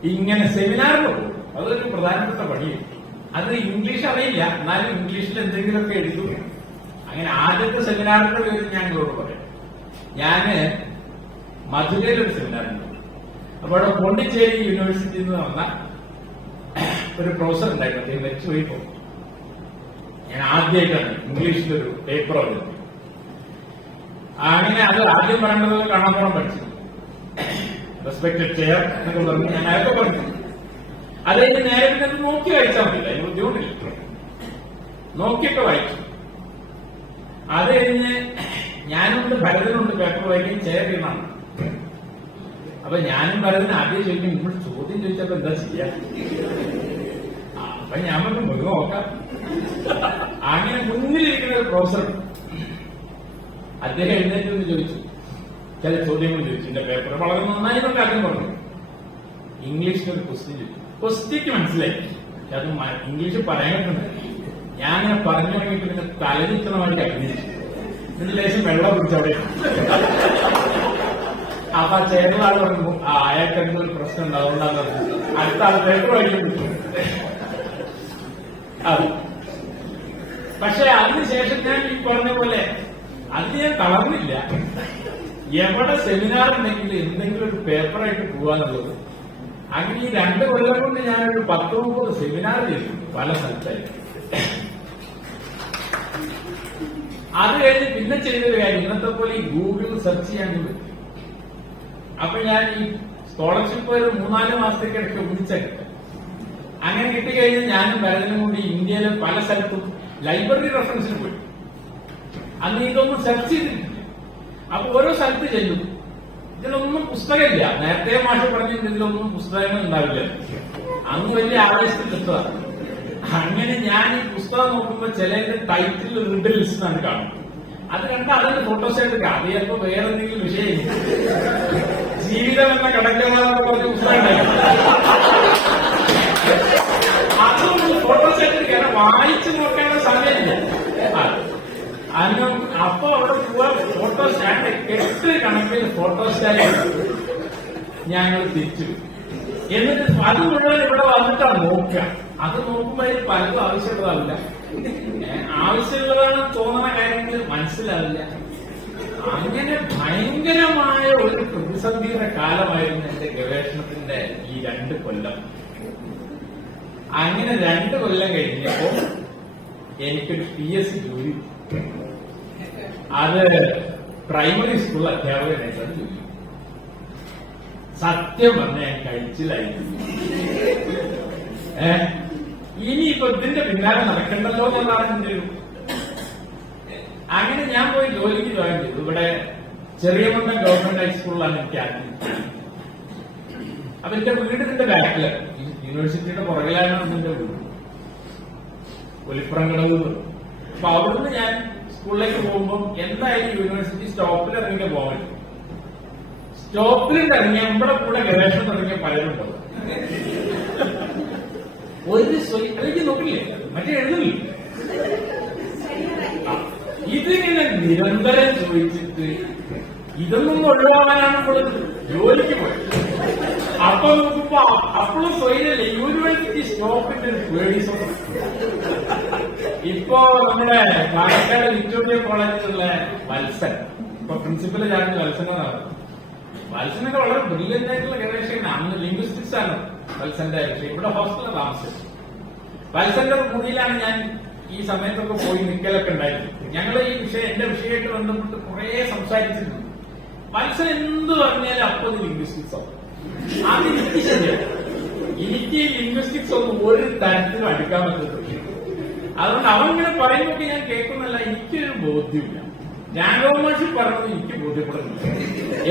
ഇങ്ങനെ സെമിനാറിൽ പോകും. അതൊരു പ്രധാനപ്പെട്ട പണിയാണ്. അത് ഇംഗ്ലീഷ് അറിയില്ല, എന്നാലും ഇംഗ്ലീഷിൽ എന്തെങ്കിലുമൊക്കെ എഴുതും. അങ്ങനെ ആദ്യത്തെ സെമിനാറിന്റെ പേര് ഞാൻ നിങ്ങളോട് പറയാം. ഞാന് മധുരയിലൊരു സെമിനാറുണ്ട്. അപ്പൊ അവിടെ പോണ്ടിച്ചേരി യൂണിവേഴ്സിറ്റിയിൽ നിന്ന് വന്ന ഒരു പ്രൊഫസർ ഉണ്ടായിരുന്നു. അദ്ദേഹം വെച്ചുപോയി പോകും. ഞാൻ ആദ്യമായിട്ടാണ് ഇംഗ്ലീഷിലൊരു പേപ്പർ എഴുതി. അങ്ങനെ അത് ആദ്യം പറയേണ്ടത് കാണാപ്പുറം പഠിച്ചു. റെസ്പെക്ടഡ് ചെയർ എന്നൊക്കെ പറഞ്ഞു ഞാൻ അതൊക്കെ പഠിച്ചു. അത് കഴിഞ്ഞ് നേരെ പിന്നെ അത് നോക്കി വായിച്ചാൽ മതില്ല, അതിന് ബുദ്ധിമുട്ടില്ല. നോക്കിയൊക്കെ വായിച്ചു. അത് കഴിഞ്ഞ് ഞാനുണ്ട്, ഭരതനുണ്ട് പേപ്പർ വായിക്കുകയും ചെയർ ചെയ്യുന്നതാണ്. അപ്പൊ ഞാനും ഭരതന് ആദ്യം ചോദിക്കും, നമ്മൾ ചോദ്യം ചോദിച്ചപ്പോ എന്താ ചെയ്യാ? അപ്പൊ ഞാൻ പറഞ്ഞു മുഴുവൻ നോക്കാം. അങ്ങനെ മുന്നിലിരിക്കുന്ന ഒരു പ്രൊഫസർ, അദ്ദേഹം എഴുന്നേറ്റ് ചോദിച്ചു, ചില ചോദ്യങ്ങൾ ചോദിച്ചു. എന്റെ പേപ്പർ വളരെ നന്നായി കൊണ്ട് ആദ്യം പറഞ്ഞു. ഇംഗ്ലീഷിലൊരു ക്വസ്റ്റ്യൻ ചോദിച്ചു. ക്വസ്റ്റ്യക്ക് മനസ്സിലായി, അത് ഇംഗ്ലീഷ് പറയാനുണ്ട്. ഞാനിങ്ങനെ പറഞ്ഞു തുടങ്ങിയിട്ട് പിന്നെ തലചിത്രമായിട്ട് അഭിനയിച്ചു. ഇതിന് ലേശം വെള്ളം കുടിച്ചവിടെ. അപ്പൊ ആ ചേർന്ന ആൾ പറഞ്ഞു, അയാൾക്ക് എന്തൊരു പ്രശ്നം ഉണ്ട്, അതുകൊണ്ടാണ് അടുത്ത ആൾ പേപ്പർ വായിച്ചു. അത് പക്ഷെ അതിനുശേഷം ഞാൻ ഈ പറഞ്ഞ പോലെ അത് ഞാൻ തളർന്നില്ല. എവിടെ സെമിനാർ ഉണ്ടെങ്കിലും എന്തെങ്കിലും ഒരു പേപ്പറായിട്ട് പോവാന്നുള്ളത്. അങ്ങനെ ഈ 2 കൊല്ലം കൊണ്ട് ഞാനൊരു 19 സെമിനാർ ചെയ്തിട്ടുണ്ട് പല സ്ഥലത്തായിട്ട്. അത് കഴിഞ്ഞ് പിന്നെ ചെയ്തൊരു കാര്യം, ഇന്നത്തെ പോലെ ഈ ഗൂഗിൾ സെർച്ച് ചെയ്യാൻ പറ്റും. അപ്പൊ ഞാൻ ഈ സ്കോളർഷിപ്പ് ഒരു 3-4 മാസത്തേക്കിടയ്ക്ക് ഒന്നിച്ചെടുത്ത. അങ്ങനെ കിട്ടിക്കഴിഞ്ഞാൽ ഞാനും ഭരതനും കൂടി ഇന്ത്യയിലെ പല സ്ഥലത്തും ലൈബ്രറി റെഫറൻസിന് പോയി. അന്ന് ഇതൊന്നും സെർച്ച് ചെയ്തിട്ടില്ല. അപ്പൊ ഓരോ സ്ഥലത്ത് ചെല്ലും, ഇതിലൊന്നും പുസ്തകമില്ല. നേരത്തെ മാഷ് പറഞ്ഞിട്ടുണ്ട് ഇതിലൊന്നും പുസ്തകങ്ങൾ ഉണ്ടാവില്ല. അന്ന് വലിയ ആവേശത്തിൽ കിട്ടുക. അങ്ങനെ ഞാൻ ഈ പുസ്തകം നോക്കുമ്പോൾ ചിലതിന്റെ ടൈറ്റിൽ റിഡിൽസ് എന്നാണ് കാണും. അത് കണ്ട അതിന്റെ ഫോട്ടോസ് എടുക്കുക. അത് ചിലപ്പോ വേറെ എന്തെങ്കിലും വിഷയം, ജീവിതം എന്ന കടക്കമാണെന്ന് പറഞ്ഞ പുസ്തകം അതൊന്നും ഫോട്ടോസ് എടുക്കുക. വായിച്ചു നോക്കേണ്ട സമയമില്ല. അപ്പൊ അവിടെ പോവാ ഫോട്ടോ സ്റ്റാൻഡ് 8 കണക്കിൽ ഫോട്ടോ സ്റ്റാൻഡ് ഞങ്ങൾ തിരിച്ചു. എന്നിട്ട് അത് മുഴുവൻ ഇവിടെ വന്നിട്ടാണ് നോക്കുക. അത് നോക്കുമ്പോൾ അതിന് പലതും ആവശ്യമുള്ളതല്ല, ആവശ്യമുള്ളതാണെന്ന് തോന്നുന്ന കാര്യങ്ങൾ മനസ്സിലാവില്ല. അങ്ങനെ ഭയങ്കരമായ ഒരു പ്രതിസന്ധിയുടെ കാലമായിരുന്നു എന്റെ ഗവേഷണത്തിന്റെ ഈ 2 കൊല്ലം. അങ്ങനെ 2 കൊല്ലം കഴിഞ്ഞപ്പോ എനിക്കൊരു PSC ജോലി. അത് പ്രൈമറി സ്കൂൾ അധ്യാപകനായിട്ടാണ് ജോലി. സത്യം പറഞ്ഞാൽ ഞാൻ കഴിച്ചില്ലായിരുന്നു. ഇനിയിപ്പോ ഇതിന്റെ പിന്നാലെ നടക്കണ്ടല്ലോ എന്നാണ് എന്റെ ഒരു. അങ്ങനെ ഞാൻ പോയി ജോലിക്ക് ജോയിൻ ചെയ്തു. ഇവിടെ ചെറിയമുണ്ടം ഗവൺമെന്റ് ഹൈസ്കൂളിലാണ് എനിക്ക് ആദ്യം. അപ്പൊ എന്റെ വീടിന്റെ ബാക്കില് യൂണിവേഴ്സിറ്റിയുടെ പുറകിലാണ് എന്റെ വീട്, ഒലിപ്പുറംകടവ്. അപ്പൊ അവിടുന്ന് ഞാൻ സ്കൂളിലേക്ക് പോകുമ്പോൾ എന്തായാലും യൂണിവേഴ്സിറ്റി സ്റ്റോപ്പിൽ ഇറങ്ങിയ പോകാൻ. സ്റ്റോപ്പിൽ ഇറങ്ങിയ നമ്മുടെ കൂടെ ഗവേഷണം തുടങ്ങിയ പലരുണ്ടാവും. ഒരു എനിക്ക് നോക്കില്ലേ, മറ്റേ എഴുതുന്നില്ല. ഇതിങ്ങനെ നിരന്തരം ചോദിച്ചിട്ട് ഇതൊന്നും ഒഴിവാകാനാണ് നമ്മൾ ജോലിക്ക് പോയത്. അപ്പൊ നോക്കുമ്പോ അപ്പോഴും സ്വയല്ലേ യൂണിവേഴ്സിറ്റി സ്റ്റോപ്പിന്റെ ഒരു പേടി. ഇപ്പോ നമ്മുടെ പാലക്കാട് വിക്ടോറിയ കോളേജിലുള്ള വത്സൻ, ഇപ്പൊ പ്രിൻസിപ്പൽ ചാർജ് വത്സനാണ്. വത്സനൊക്കെ വളരെ ബ്രില്യന്റ് ആയിട്ടുള്ള ഗവേഷകനാണ്. അന്ന് ലിംഗ്വിസ്റ്റിക്സ് ആണ് വത്സന്റെ വിഷയം. ഇവിടെ ഹോസ്റ്റലിൽ താമസിച്ചു. വത്സന്റെ മുറിയിലാണ് ഞാൻ ഈ സമയത്തൊക്കെ പോയി നിൽക്കലൊക്കെ ഉണ്ടായിരുന്നു. ഞങ്ങൾ ഈ വിഷയം എന്റെ വിഷയമായിട്ട് ബന്ധപ്പെട്ട് കുറെ സംസാരിച്ചിട്ടുണ്ട്. വത്സൻ എന്ത് പറഞ്ഞാലും അപ്പൊ ലിംഗ്വിസ്റ്റിക്സ് ആവും. അത് എനിക്ക് ശരിയാണ്. എനിക്ക് ലിംഗ്വിസ്റ്റിക്സ് ഒന്നും ഒരു തരത്തിലും അടുക്കാൻ പറ്റത്തില്ല. അതുകൊണ്ട് അവനിങ്ങനെ പറയുമ്പോൾ ഞാൻ കേൾക്കുന്നല്ല, എനിക്കൊരു ബോധ്യമില്ല. ജ്ഞാനോമാഷി പറഞ്ഞത് എനിക്ക് ബോധ്യപ്പെടുന്നില്ല.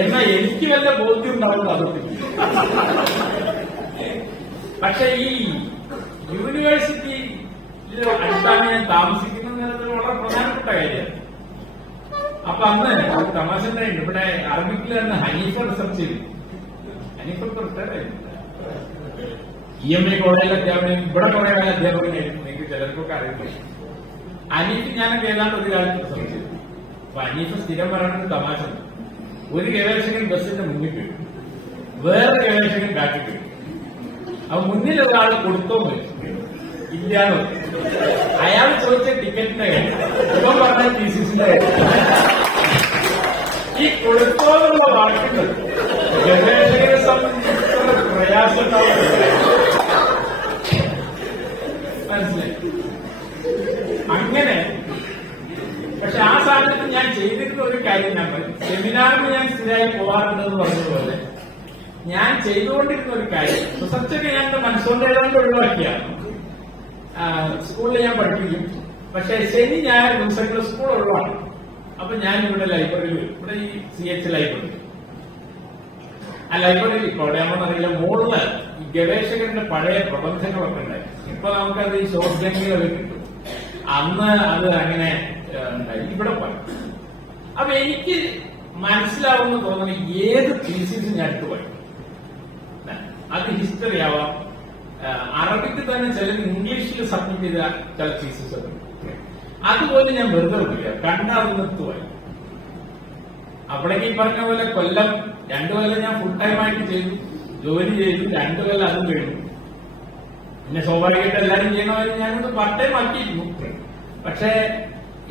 എന്നാൽ എനിക്ക് വല്ല ബോധ്യം ഉണ്ടാവുന്നത് അതൊക്കെ. പക്ഷെ ഈ യൂണിവേഴ്സിറ്റിയിൽ അടുത്താണ് ഞാൻ താമസിക്കുന്നത്, വളരെ പ്രധാനപ്പെട്ട കാര്യമാണ്. അപ്പൊ അന്ന് തമാശ ഉണ്ടായിരുന്നു. ഇവിടെ അറബിക്കിൽ തന്നെ ഹനീഫ റിസർച്ച് ചെയ്തു. ഹനീഫ EMA കോളേജിൽ അധ്യാപകൻ, ഇവിടെ കുറെ കാലം അധ്യാപകനായിരുന്നു. നിങ്ങൾക്ക് ചിലർക്കൊക്കെ അറിയില്ല. അനീഫ് ഞാനൊക്കെ ഏതാണ്ട് ഒരു കാലത്ത് റിസർച്ച് ചെയ്തു. അപ്പൊ അനീഫ് സ്ഥിരം പറയുന്നത് തമാശ, ഒരു ഗവേഷകൻ ബസ്സിന്റെ മുന്നിൽ പോയി, വേറെ ഗവേഷകൻ ബാക്കിൽ പോയി. അപ്പൊ മുന്നിൽ ഒരാൾ കൊടുത്തോ ഇല്ലാന്നോ, അയാൾ ചോദിച്ച ടിക്കറ്റിന്റെ കാര്യം, ഇപ്പം പറഞ്ഞ തീസിസിന്റെ കാര്യം. ഈ കൊടുത്തോന്നുള്ള വാക്കുകൾ ഗവേഷകരെ സംബന്ധിച്ചിടത്തോളം പ്രയാസം മനസ്സിലായി. അങ്ങനെ പക്ഷെ ആ സാധനത്ത് ഞാൻ ചെയ്തിരുന്ന ഒരു കാര്യം, ഞാൻ സെമിനാറിന് ഞാൻ സ്ഥിരമായി പോകാറുണ്ടെന്ന് പറഞ്ഞതുപോലെ ഞാൻ ചെയ്തുകൊണ്ടിരുന്ന ഒരു കാര്യം, റിസർച്ചൊക്കെ ഞാൻ മനസ്സുകൊണ്ട് ഏതാണ്ട് ഒഴിവാക്കിയാണ്. സ്കൂളിൽ ഞാൻ പഠിപ്പിക്കും, പക്ഷെ ശനി ഞായർ ദിവസങ്ങളിൽ സ്കൂൾ ഒഴിവാണ്. അപ്പൊ ഞാൻ ഇവിടെ ലൈബ്രറിയിൽ, ഇവിടെ ഈ CH ലൈബ്രറി, ആ ലൈബ്രറിയിൽ ഇപ്പൊ എവിടെയാണെന്നറിയില്ല, മുകളില് ഈ ഗവേഷകരുടെ പഴയ പ്രബന്ധങ്ങളൊക്കെ ഉണ്ടായി. ഇപ്പൊ നമുക്കത് ഈ ഷോർട്ട് ജംഗിലൊക്കെ കിട്ടും. അന്ന് അത് അങ്ങനെ ഉണ്ടായി. ഇവിടെ പോയി അപ്പൊ എനിക്ക് മനസ്സിലാവുന്ന തോന്നുന്നു ഏത് തീസിസ് ഞാൻ എടുത്തു പോയി. അത് ഹിസ്റ്ററി ആവാം, അറബിക്ക് തന്നെ ചിലത് ഇംഗ്ലീഷിൽ സബ്മിറ്റ് ചെയ്ത ചില തീസിസ് ഒക്കെ. അതുപോലെ ഞാൻ വെറുതെ വിളിക്കുക, കണ്ടത് നിർത്തുവായി. അവിടേക്ക് ഈ പറഞ്ഞ പോലെ കൊല്ലം 2 കൊല്ലം ഞാൻ ഫുൾ ടൈം ആയിട്ട് ചെയ്തു, ജോലി ചെയ്തു. 2 കൊല്ലം അതും കഴിഞ്ഞു. പിന്നെ സ്വാഭാവികമായിട്ട് എല്ലാവരും ചെയ്യണമായിരുന്നു. ഞാനത് പാർട്ട് ടൈം ആക്കിയിരുന്നു. പക്ഷേ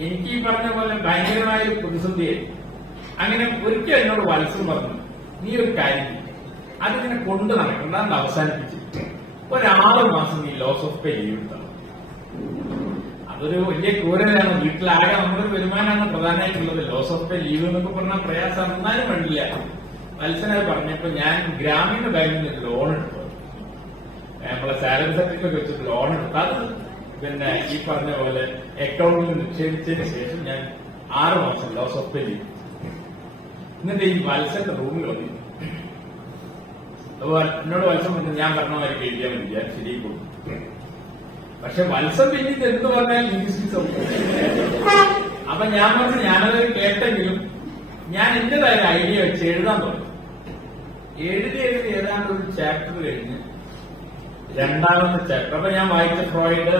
എനിക്ക് ഈ പറഞ്ഞ പോലെ ഭയങ്കരമായ ഒരു പ്രതിസന്ധിയായി. അങ്ങനെ ഒരിക്കൽ എന്നോട് വത്സം പറഞ്ഞു, നീ ഒരു കാര്യം അതിങ്ങനെ കൊണ്ടു നടക്കണ്ട, അത് അവസാനിപ്പിച്ച് 6 മാസം നീ ലോസ് ഓഫ് പേ ലീവ് എടുത്തണം. അതൊരു വലിയ ക്രൂരതയാണ്. വീട്ടിലാകെ നമ്മുടെ വരുമാനമാണ് പ്രധാനമായിട്ടുള്ളത്. ലോസ് ഓഫ് പേ ലീവ് എന്നൊക്കെ പറഞ്ഞാൽ പ്രയാസം എന്നാലും വേണ്ടില്ല. വത്സനായി പറഞ്ഞപ്പോ ഞാൻ ഗ്രാമീണ ബാങ്കിൽ നിന്ന് ലോൺ എടുത്തു. നമ്മളെ സാലറി സർട്ടിഫിക്കറ്റ് വെച്ചിട്ട് ലോൺ എടുത്തു. അത് പിന്നെ ഈ പറഞ്ഞ പോലെ അക്കൗണ്ടിൽ നിക്ഷേപിച്ചതിന് ശേഷം ഞാൻ 6 മാസം ലോസ് ഓഫ് പേ ലീവ്. എന്നിട്ട് ഈ വത്സന്റെ റൂമിൽ വന്നു. എന്നോട് വത്സം പറഞ്ഞു, ഞാൻ പറഞ്ഞമാതിരി എഴുതിയാൽ മതി, ഞാൻ ശരിയായി കൊടുക്കും. പക്ഷെ വത്സം പിന്നീട് എന്ത് പറഞ്ഞാൽ അപ്പൊ ഞാൻ പറഞ്ഞു, ഞാനത് കേട്ടെങ്കിലും ഞാൻ എന്റേതായ ഐഡിയ വെച്ച് എഴുതാൻ തുടങ്ങി. എഴുതി ഏതാണ്ട് ഒരു ചാപ്റ്റർ കഴിഞ്ഞ് 2ാമത്തെ ചാപ്റ്റർ. അപ്പൊ ഞാൻ വായിച്ച ഫ്രോയിഡ്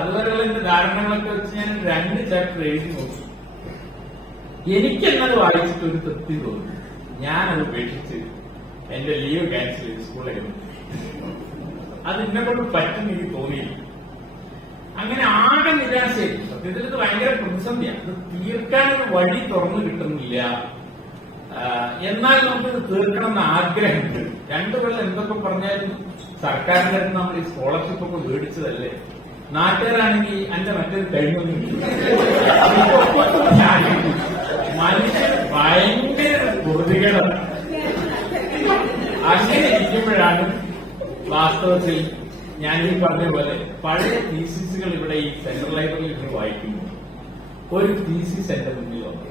അതുവരെയുള്ള എന്റെ ധാരണകളൊക്കെ വെച്ച് ഞാൻ 2 ചാപ്റ്റർ എഴുതി നോക്കി. എനിക്കെന്നത് വായിച്ചിട്ട് ഒരു തൃപ്തി തോന്നി. ഞാനത് ഉപേക്ഷിച്ച് എന്റെ ലീവ് ക്യാൻസൽ ചെയ്ത് സ്കൂളിലേക്ക്. അത് എന്നെ കൊണ്ട് പറ്റുന്ന എനിക്ക് തോന്നിയില്ല. അങ്ങനെ ആകെ നിരാശയായി. സത്യത്തിൽ ഇത് ഭയങ്കര പ്രതിസന്ധിയാണ്. ഇത് തീർക്കാനൊരു വഴി തുറന്നു കിട്ടുന്നില്ല. എന്നാൽ നമുക്കിത് തീർക്കണമെന്ന് ആഗ്രഹമുണ്ട്. 2 കൊല്ലം എന്തൊക്കെ പറഞ്ഞാലും സർക്കാരിന്റെ അടുത്ത് നമ്മൾ ഈ സ്കോളർഷിപ്പ് ഒക്കെ മേടിച്ചതല്ലേ. നാട്ടുകാരാണെങ്കിൽ എന്റെ മറ്റൊരു കഴിഞ്ഞൊന്നും മനുഷ്യൻ ഭയങ്കര കുറുതികളാണ്. അങ്ങനെ ഇരിക്കുമ്പോഴാണ് വാസ്തവത്തിൽ ഞാൻ ഈ പറഞ്ഞ പോലെ പഴയ തീസിസുകൾ ഇവിടെ ഈ സെൻട്രൽ ലൈബ്രറിയിൽ ഇവിടെ വായിക്കുന്നു. ഒരു തീസിസ് എന്റെ മുന്നിൽ വന്നു.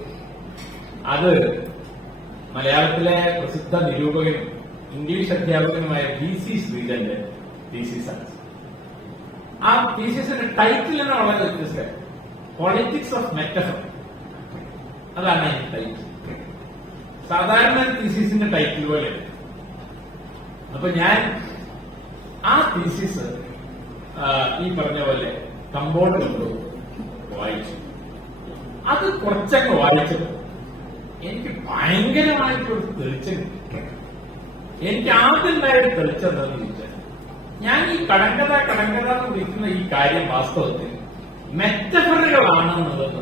അത് മലയാളത്തിലെ പ്രസിദ്ധ നിരൂപകനും ഇംഗ്ലീഷ് അധ്യാപകനുമായ DC ശ്രീധരന്റെ തീസിസാണ്. ആ തീസിസിന്റെ ടൈറ്റിൽ തന്നെ വളരെ വ്യത്യസ്തമാണ്. Politics of metaphor. അതാണ് ഈ ടൈറ്റിൽ. സാധാരണ തീസിസിന്റെ ടൈറ്റിൽ പോലെ. അപ്പൊ ഞാൻ ആ തീസിസ് ഈ പറഞ്ഞ പോലെ കമ്പോർഡ് കൊണ്ട് വായിച്ചു. അത് കുറച്ചങ്ങ് വായിച്ചത് എനിക്ക് ഭയങ്കരമായിട്ടൊരു തെളിച്ചം. എനിക്ക് ആദ്യം ഉണ്ടായൊരു തെളിച്ചെന്താന്ന് ചോദിച്ചാൽ, ഞാൻ ഈ കടങ്കഥ എന്ന് വിളിക്കുന്ന ഈ കാര്യം വാസ്തവത്തിൽ മെറ്റഫറുകളാണെന്നുള്ളത്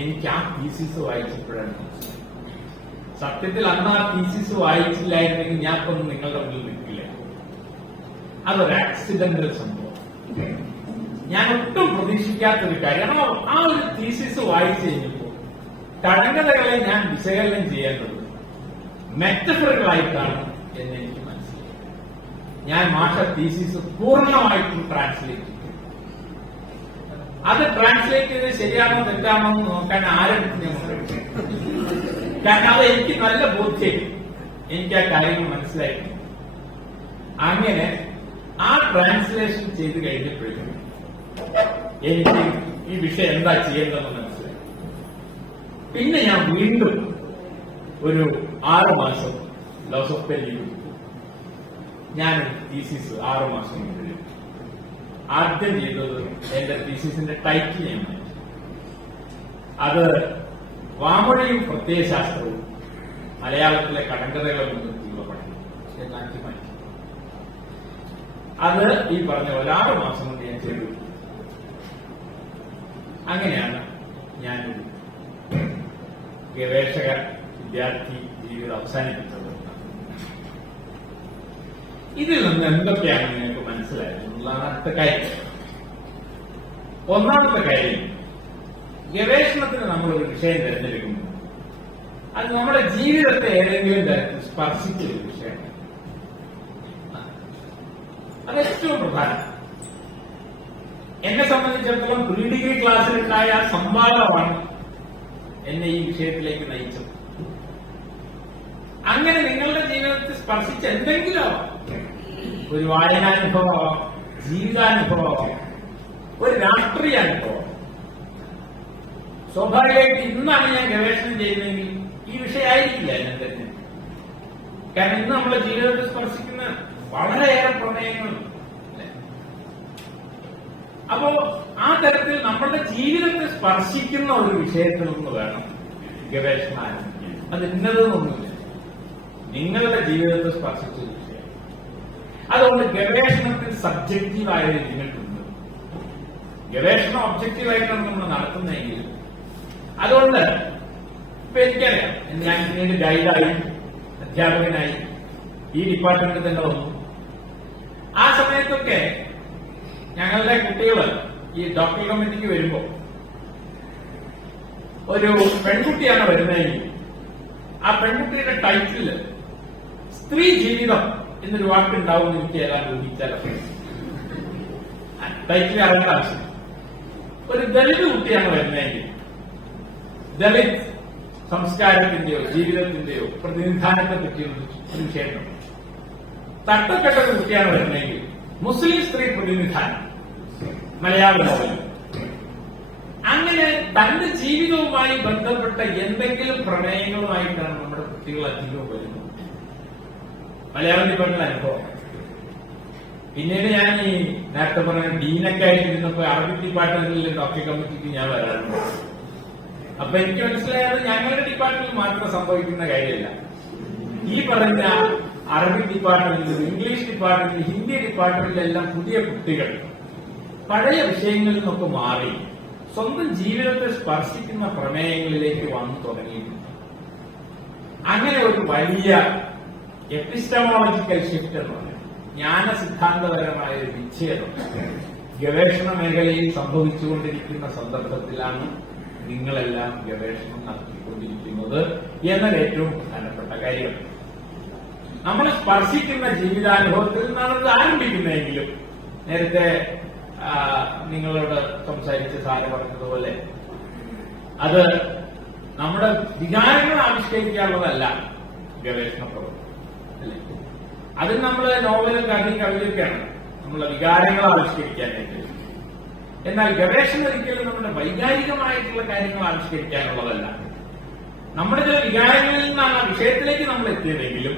എനിക്ക് ആ തീസിസ് വായിച്ചപ്പോഴാണ്. സത്യത്തിൽ അന്ന് ആ തീസിസ് വായിച്ചില്ലായിരുന്നെങ്കിൽ ഞാൻ ഇപ്പൊ നിങ്ങളുടെ മുന്നിൽ നിൽക്കില്ല. അതൊരു ആക്സിഡന്റൽ സംഭവം. ഞാൻ ഒട്ടും പ്രതീക്ഷിക്കാത്തൊരു കാര്യം. ആ ഒരു തീസിസ് വായിച്ചു കഴിഞ്ഞപ്പോൾ കടങ്കഥകളെ ഞാൻ വിശകലനം ചെയ്യേണ്ടത് മെറ്റഫറുകളായിട്ടാണ് എന്ന് എനിക്ക് മനസ്സിലായി. ഞാൻ മാഷ തീസിസ് പൂർണ്ണമായിട്ടും ട്രാൻസ്ലേറ്റ് ചെയ്തു. അത് ട്രാൻസ്ലേറ്റ് ചെയ്ത് ശരിയാണോ തെറ്റാണോ എന്ന് നോക്കാൻ ആരെടുത്ത് ഞാൻ പറയും. കാരണം അത് എനിക്ക് നല്ല ബോധ്യം. എനിക്ക് ആ കാര്യങ്ങൾ മനസ്സിലായി. അങ്ങനെ ആ ട്രാൻസ്ലേഷൻ ചെയ്ത് കഴിഞ്ഞപ്പോഴേക്കും എനിക്ക് ഈ വിഷയം എന്താ ചെയ്യേണ്ടതെന്ന് മനസ്സിലായി. പിന്നെ ഞാൻ വീണ്ടും ഒരു 6 മാസം ലോസ് ഓഫ് പേ ലീവ്. ഞാൻ തീസിസ് 6 മാസം ആദ്യം ചെയ്തത് എന്റെ തീസിസിന്റെ ടൈറ്റിൽ ഞാൻ മാറ്റി. അത് വാമൊഴിയും പ്രത്യയശാസ്ത്രവും മലയാളത്തിലെ കടങ്കഥകളും ഉള്ള പഠനം എന്നാക്കി മാറ്റി. അത് ഈ പറഞ്ഞ പോലെ 6 മാസം കൊണ്ട് ഞാൻ ചെയ്തു. അങ്ങനെയാണ് ഞാൻ ഗവേഷക വിദ്യാർത്ഥി ജീവിതം അവസാനിപ്പിച്ചത്. ഇതിൽ നിന്ന് എന്തൊക്കെയാണ് നിങ്ങൾക്ക് മനസ്സിലായത് എന്നുള്ളതാണ് അടുത്ത കാര്യം. ഒന്നാമത്തെ കാര്യം, ഗവേഷണത്തിന് നമ്മളൊരു വിഷയം തിരഞ്ഞെടുക്കുമ്പോൾ അത് നമ്മുടെ ജീവിതത്തെ ഏതെങ്കിലും തരത്തിൽ സ്പർശിച്ചൊരു വിഷയമാണ്. അത് ഏറ്റവും പ്രധാനം. എന്നെ സംബന്ധിച്ചിടത്തോളം പ്രീ-ഡിഗ്രി ക്ലാസ്സിലുണ്ടായ സംവാദമാണ് എന്നെ ഈ വിഷയത്തിലേക്ക് നയിച്ചത്. അങ്ങനെ നിങ്ങളുടെ ജീവിതത്തിൽ സ്പർശിച്ച എന്തെങ്കിലും ഒരു വായനാനുഭവം, ജീവിതാനുഭവം, ഒരു രാഷ്ട്രീയ അനുഭവം. സ്വാഭാവികമായിട്ട് ഇന്നാണ് ഞാൻ ഗവേഷണം ചെയ്യുന്നതെങ്കിൽ ഈ വിഷയമായിരിക്കില്ല ഞാൻ തന്നെ. കാരണം ഇന്ന് നമ്മുടെ ജീവിതത്തിൽ സ്പർശിക്കുന്ന വളരെയേറെ പ്രമേയങ്ങളുണ്ട്. അപ്പോ ആ തരത്തിൽ നമ്മുടെ ജീവിതത്തെ സ്പർശിക്കുന്ന ഒരു വിഷയത്തിൽ നിന്ന് വേണം ഗവേഷണം ആരംഭിക്കാൻ. അത് ഇന്നതെന്നൊന്നുമില്ല, നിങ്ങളുടെ ജീവിതത്തെ സ്പർശിച്ച ഒരു വിഷയം. അതുകൊണ്ട് ഗവേഷണത്തിൽ സബ്ജക്റ്റീവായ നിങ്ങൾക്കുണ്ട്. ഗവേഷണം ഒബ്ജക്റ്റീവായിട്ടാണ് നമ്മൾ നടത്തുന്നതെങ്കിൽ അതുകൊണ്ട് ഇപ്പൊ എനിക്കറിയാം, ഞാൻ പിന്നീട് ഗൈഡായി, അധ്യാപകനായി ഈ ഡിപ്പാർട്ട്മെന്റിൽ തന്നെ വന്നു. ആ സമയത്തൊക്കെ ഞങ്ങളുടെ കുട്ടികൾ ഈ ഡോക്ടർ കമ്മിറ്റിക്ക് വരുമ്പോ ഒരു പെൺകുട്ടിയാണ് വരുന്നതെങ്കിൽ ആ പെൺകുട്ടിയുടെ ടൈറ്റിൽ സ്ത്രീ ജീവിതം എന്നൊരു വാക്കുണ്ടാവും. എനിക്ക് ഏതാണ്ട് ഊഹിച്ചാൽ ടൈറ്റിൽ അറിയേണ്ട ആവശ്യം. ഒരു ദളിത് കുട്ടിയാണ് വരുന്നതെങ്കിൽ ദളിത് സംസ്കാരത്തിന്റെയോ ജീവിതത്തിന്റെയോ പ്രതിനിധാനത്തെ പറ്റിയുള്ള ഒരു വിഷയമുണ്ട്. തട്ടപ്പെട്ട ഒരു കുട്ടിയാണ് വരുന്നതെങ്കിൽ മുസ്ലിം സ്ത്രീ പ്രതിനിധാനം, മലയാള നോവൽ. അങ്ങനെ തന്റെ ജീവിതവുമായി ബന്ധപ്പെട്ട എന്തെങ്കിലും പ്രമേയങ്ങളുമായിട്ടാണ് നമ്മുടെ കുട്ടികൾ അധികവും വരുന്നത്. മലയാളം ഡിപ്പാർട്ട്മെന്റ് അനുഭവം. പിന്നീട് ഞാൻ ഈ നേരത്തെ പറഞ്ഞ ഡീനൊക്കെ ആയിട്ടിരുന്നപ്പോ അറബിക് ഡിപ്പാർട്ട്മെന്റിലെ ഡോക്ടർ കമ്മിറ്റിക്ക് ഞാൻ വരാറുണ്ട്. അപ്പൊ എനിക്ക് മനസ്സിലായത് ഞങ്ങളുടെ ഡിപ്പാർട്ട്മെന്റിൽ മാത്രം സംഭവിക്കുന്ന കാര്യമില്ല. ഈ പറഞ്ഞ അറബിക് ഡിപ്പാർട്ട്മെന്റിൽ, ഇംഗ്ലീഷ് ഡിപ്പാർട്ട്മെന്റിൽ, ഹിന്ദി ഡിപ്പാർട്ട്മെന്റിലെല്ലാം പുതിയ കുട്ടികൾ പഴയ വിഷയങ്ങളിൽ നിന്നൊക്കെ മാറി സ്വന്തം ജീവിതത്തെ സ്പർശിക്കുന്ന പ്രമേയങ്ങളിലേക്ക് വന്നു തുടങ്ങിയിട്ടുണ്ട്. അങ്ങനെ ഒരു വലിയ എപ്പിസ്റ്റമോളജിക്കൽ ഷിഫ്റ്റ് എന്ന് പറയുന്നത് ജ്ഞാന സിദ്ധാന്തപരമായ ഒരു വിച്ഛേദം ഗവേഷണ മേഖലയിൽ സംഭവിച്ചുകൊണ്ടിരിക്കുന്ന സന്ദർഭത്തിലാണ് നിങ്ങളെല്ലാം ഗവേഷണം നടത്തിക്കൊണ്ടിരിക്കുന്നത് എന്നത് ഏറ്റവും പ്രധാനപ്പെട്ട കാര്യം. നമ്മൾ സ്പർശിക്കുന്ന ജീവിതാനുഭവത്തിൽ നിന്നാണ് ഇത് ആരംഭിക്കുന്നതെങ്കിലും നേരത്തെ നിങ്ങളോട് സംസാരിച്ച് സാറ് പറഞ്ഞതുപോലെ അത് നമ്മുടെ വികാരങ്ങൾ ആവിഷ്കരിക്കാനുള്ളതല്ല ഗവേഷണ പ്രവർത്തനം, അല്ലേ? അതിൽ നമ്മൾ നോവലും കഥയും കവിതയൊക്കെയാണ് നമ്മളെ വികാരങ്ങൾ ആവിഷ്കരിക്കാനായിട്ട്. എന്നാൽ ഗവേഷണം ഒരിക്കലും നമ്മുടെ വൈകാരികമായിട്ടുള്ള കാര്യങ്ങൾ ആവിഷ്കരിക്കാനുള്ളതല്ല. നമ്മുടെ ചില വികാരങ്ങളിൽ നിന്നാണ് ആ വിഷയത്തിലേക്ക് നമ്മൾ എത്തിയതെങ്കിലും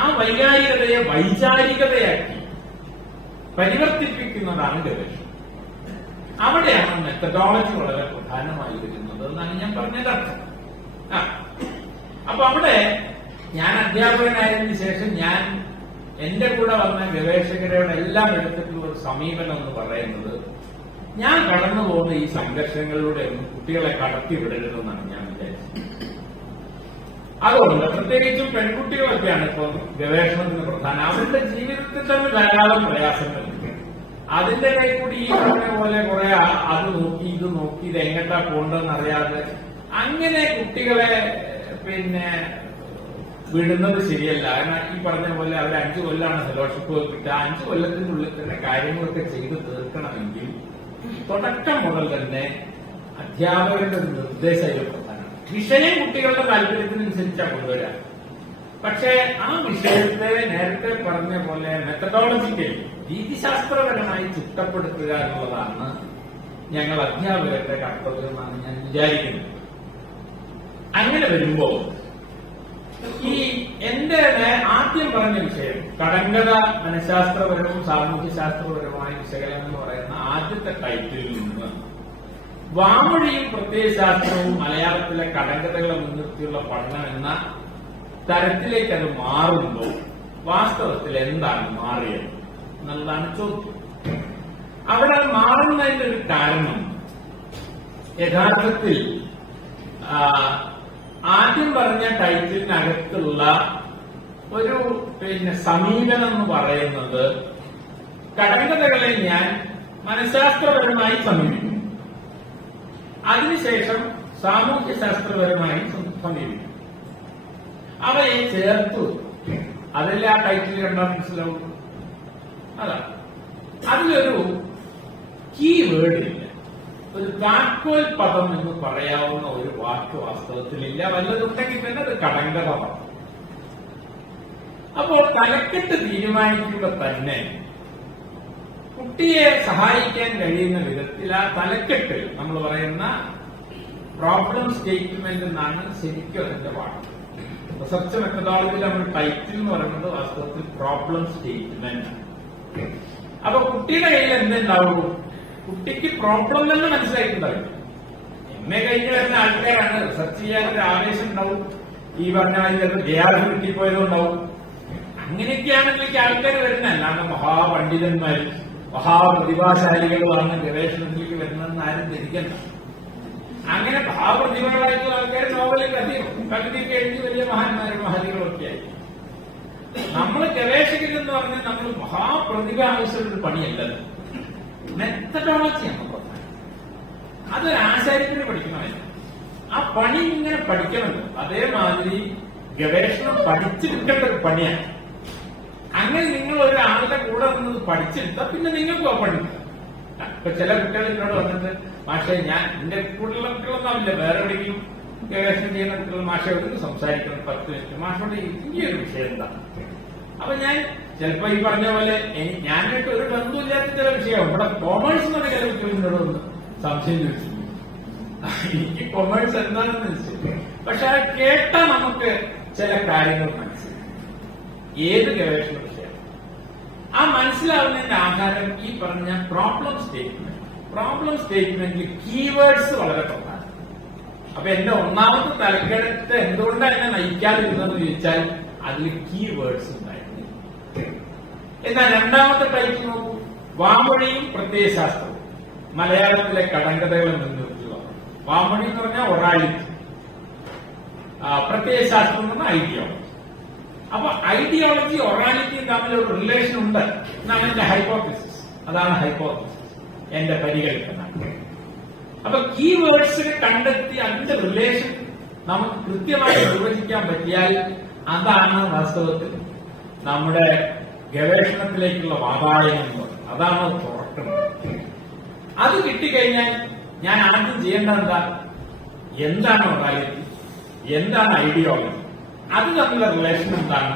ആ വൈകാരികതയെ വൈചാരികതയാക്കി പരിവർത്തിപ്പിക്കുന്നതാണ് ഗവേഷണം. അവിടെയാണ് മെത്തഡോളജി വളരെ പ്രധാനമായി വരുന്നത് എന്നാണ് ഞാൻ പറഞ്ഞതർത്ഥം. അപ്പൊ അവിടെ ഞാൻ അധ്യാപകനായതിനു ശേഷം ഞാൻ എന്റെ കൂടെ വന്ന ഗവേഷകരോട് എല്ലാം എടുത്തിട്ടുള്ള ഒരു സമീപനം എന്ന് പറയുന്നത്, ഞാൻ കടന്നു പോകുന്ന ഈ സംഘർഷങ്ങളിലൂടെ ഒന്നും കുട്ടികളെ കടത്തിവിടരുതെന്നാണ് ഞാൻ വിചാരിച്ചത്. അതുകൊണ്ട് പ്രത്യേകിച്ചും പെൺകുട്ടികളൊക്കെയാണ് ഇപ്പൊ ഗവേഷണത്തിന് പ്രധാനം. അവരുടെ ജീവിതത്തിൽ തന്നെ ധാരാളം പ്രയാസങ്ങളുണ്ട്. അതിന്റെ ഇടയിൽ കൂടി ഈ പറഞ്ഞ പോലെ കുറെ അത് നോക്കി ഇത് നോക്കി ഇത് എങ്ങട്ടാ പോകേണ്ടതെന്ന് അറിയാതെ അങ്ങനെ കുട്ടികളെ വിടുന്നത് ശരിയല്ല. കാരണം ഈ പറഞ്ഞ പോലെ അവർ 5 കൊല്ലമാണ് ഫെലോഷിപ്പ് കിട്ടുക. 5 കൊല്ലത്തിനുള്ളിൽ തന്നെ കാര്യങ്ങളൊക്കെ ചെയ്ത് തീർക്കണമെങ്കിൽ തുടക്കം മുതൽ തന്നെ അധ്യാപകരുടെ നിർദ്ദേശം പ്രധാനമാണ്. വിഷയം കുട്ടികളുടെ താല്പര്യത്തിനനുസരിച്ചാണ് കൊണ്ടുവരാം. പക്ഷേ ആ വിഷയത്തെ നേരത്തെ പറഞ്ഞ പോലെ മെത്തഡോളജിക്കലി രീതിശാസ്ത്രപരമായി ചിട്ടപ്പെടുത്തുക എന്നുള്ളതാണ് ഞങ്ങൾ അധ്യാപകരുടെ കർത്തവ്യമെന്നാണ് ഞാൻ വിചാരിക്കുന്നത്. അങ്ങനെ വരുമ്പോ ഈ എന്റെ ആദ്യം പറഞ്ഞ വിഷയം കടങ്കഥ മനഃശാസ്ത്രപരവും സാമൂഹ്യശാസ്ത്രപരവുമായ വിശകലനം എന്ന് പറയുന്ന ആദ്യത്തെ ടൈറ്റിലിൽ നിന്ന് വാമൊഴിയും പ്രത്യയശാസ്ത്രവും മലയാളത്തിലെ കടങ്കഥകളെ മുൻനിർത്തിയുള്ള പഠനം എന്ന തരത്തിലേക്ക് അത് മാറുമ്പോൾ വാസ്തവത്തിൽ എന്താണ് മാറിയത് എന്നുള്ളതാണ് ചോദ്യം. അവിടെ മാറുന്നതിന്റെ ഒരു കാരണം യഥാർത്ഥത്തിൽ ആദ്യം പറഞ്ഞ ടൈറ്റിലിനകത്തുള്ള ഒരു സമീപനം എന്ന് പറയുന്നത് കടങ്കഥകളെ ഞാൻ മനഃശാസ്ത്രപരമായി സമീപിക്കും, അതിനുശേഷം സാമൂഹ്യശാസ്ത്രപരമായി സമീപിക്കും. അവയെ ചേർത്തു. അതല്ലേ ആ ടൈറ്റിൽ കണ്ടാൽ മനസ്സിലാവും. അതാണ് അതിലൊരു കീ വേർഡില്ല, ഒരു താക്കോൽ പദം എന്ന് പറയാവുന്ന ഒരു വാക്ക് വാസ്തവത്തിലില്ല. വല്ലതുണ്ടെങ്കിൽ തന്നെ അത് കടങ്കഥമാണ്. അപ്പോൾ തലക്കെട്ട് തീരുമാനിക്കുമ്പോൾ തന്നെ കുട്ടിയെ സഹായിക്കാൻ കഴിയുന്ന വിധത്തിൽ ആ തലക്കെട്ട് നമ്മൾ പറയുന്ന പ്രോബ്ലം സ്റ്റേറ്റ്മെന്റ് എന്നാണ് ശരിക്കും അതിന്റെ വാക്ക്. റിസർച്ച് മെത്തഡോളജിയിൽ നമ്മൾ ടൈറ്റിൽ എന്ന് പറയുന്നത് വാസ്തവത്തിൽ പ്രോബ്ലം സ്റ്റേറ്റ്മെന്റ്. അപ്പൊ കുട്ടിയുടെ കയ്യിൽ എന്തുണ്ടാവും? കുട്ടിക്ക് പ്രോബ്ലം തന്നെ മനസ്സിലായിട്ടുണ്ടാവും. എന്നെ കഴിഞ്ഞ് വരുന്ന ആൾക്കാരാണ്, റിസർച്ച് ചെയ്യാനൊരു ആവേശം ഉണ്ടാവും. ഈ പറഞ്ഞ JRF കിട്ടിപ്പോയതുണ്ടാവും. അങ്ങനെയൊക്കെയാണെങ്കിൽ ആൾക്കാർ വരുന്ന, അല്ലാണ്ട് മഹാപണ്ഡിതന്മാരും മഹാപ്രതിഭാശാലികളുമാണ് ഗവേഷണത്തിലേക്ക് വരുന്നതെന്ന് ആരും ധരിക്കണ്ട. അങ്ങനെ ഭാവപ്രതിഭകളായിട്ടുള്ള ആൾക്കാർ നോവലിൽ കവിതയൊക്കെ എഴുതി വലിയ മഹാന്മാരും മഹതികളൊക്കെയായി. നമ്മൾ ഗവേഷകരെന്ന് പറഞ്ഞാൽ നമ്മൾ മഹാപ്രതിഭ ആവശ്യമുള്ള ഒരു പണിയല്ലത്, മെത്തഡോളജിയാണ് പറഞ്ഞത്. അതൊരു ആശാരിപ്പിന് പഠിക്കണമല്ല, ആ പണി ഇങ്ങനെ പഠിക്കണമല്ലോ. അതേമാതിരി ഗവേഷണം പഠിച്ചെടുക്കേണ്ട ഒരു പണിയാണ്. അങ്ങനെ നിങ്ങൾ ഒരാളുടെ കൂടെ നിന്ന് പഠിച്ചെടുത്താൽ പിന്നെ നിങ്ങൾക്ക് പഠിക്കാം. ഇപ്പൊ ചില കുട്ടികൾ എന്നോട് വന്നിട്ട് മാഷെ ഞാൻ എന്റെ കൂടുതലുള്ള കുട്ടികളൊന്നാവില്ല, വേറെ എവിടെയെങ്കിലും ഗവേഷണം ചെയ്യുന്ന കുട്ടികൾ മാഷയോട് സംസാരിക്കണം 10 മിനിറ്റ്, മാഷോട് ഈ ഒരു വിഷയം എന്താണ്. അപ്പൊ ഞാൻ ചിലപ്പോ ഈ പറഞ്ഞ പോലെ ഞാനായിട്ട് ഒരു ബന്ധമില്ലാത്ത ചില വിഷയം ഇവിടെ കോമേഴ്സ് എന്ന് പറഞ്ഞ ചില കുട്ടികളോട് ഒന്ന് സംശയം ചോദിച്ചു. എനിക്ക് കൊമേഴ്സ് എന്താണെന്ന് വെച്ചിട്ട് പക്ഷെ അത് കേട്ടാൽ നമുക്ക് ചില കാര്യങ്ങൾ മനസ്സിലാക്കും. ഏത് ഗവേഷണ വിഷയം ആ മനസ്സിലാവുന്നതിന്റെ ആധാരം ഈ പറഞ്ഞ പ്രോബ്ലം സ്റ്റേറ്റ്മെന്റിൽ കീവേഡ്സ് വളരെ പ്രധാനം. അപ്പൊ എന്റെ ഒന്നാമത്തെ തലക്കെടുത്ത് എന്തുകൊണ്ടാണ് എന്നെ നയിക്കാതിരുന്നതെന്ന് ചോദിച്ചാൽ അതിൽ കീവേഡ്സ് ഉണ്ടായിരുന്നു. എന്നാൽ രണ്ടാമത്തെ ടൈപ്പ് നോക്കൂ, വാമൊഴിയും പ്രത്യയശാസ്ത്രവും മലയാളത്തിലെ കടങ്കഥകളും മുൻനിർത്തുക. വാമൊഴി എന്ന് പറഞ്ഞാൽ ഒറാലിറ്റി, പ്രത്യയശാസ്ത്രം എന്ന് പറഞ്ഞാൽ ഐഡിയോളജി. അപ്പൊ ഐഡിയോളജി ഒറാലിറ്റിയും തമ്മിലൊരു റിലേഷൻ ഉണ്ട് എന്നാണ് എന്റെ ഹൈപ്പോത്തിസിസ്. അതാണ് ഹൈപ്പോത്തിസിസ്, എന്റെ പരികല്പന. അപ്പൊ കീവേഡ്സിനെ കണ്ടെത്തി അതിന്റെ റിലേഷൻ നമുക്ക് കൃത്യമായി നിർവചിക്കാൻ പറ്റിയാൽ അതാണ് വാസ്തവത്തിൽ നമ്മുടെ ഗവേഷണത്തിലേക്കുള്ള വാതായനം. അതാണ് തുറക്കുന്നത്. അത് കിട്ടിക്കഴിഞ്ഞാൽ ഞാൻ ആദ്യം ചെയ്യേണ്ടത് എന്താണ് ഒറാലിറ്റി, എന്താണ് ഐഡിയോളജി, അത് തമ്മിലുള്ള റിലേഷൻ എന്താണ്,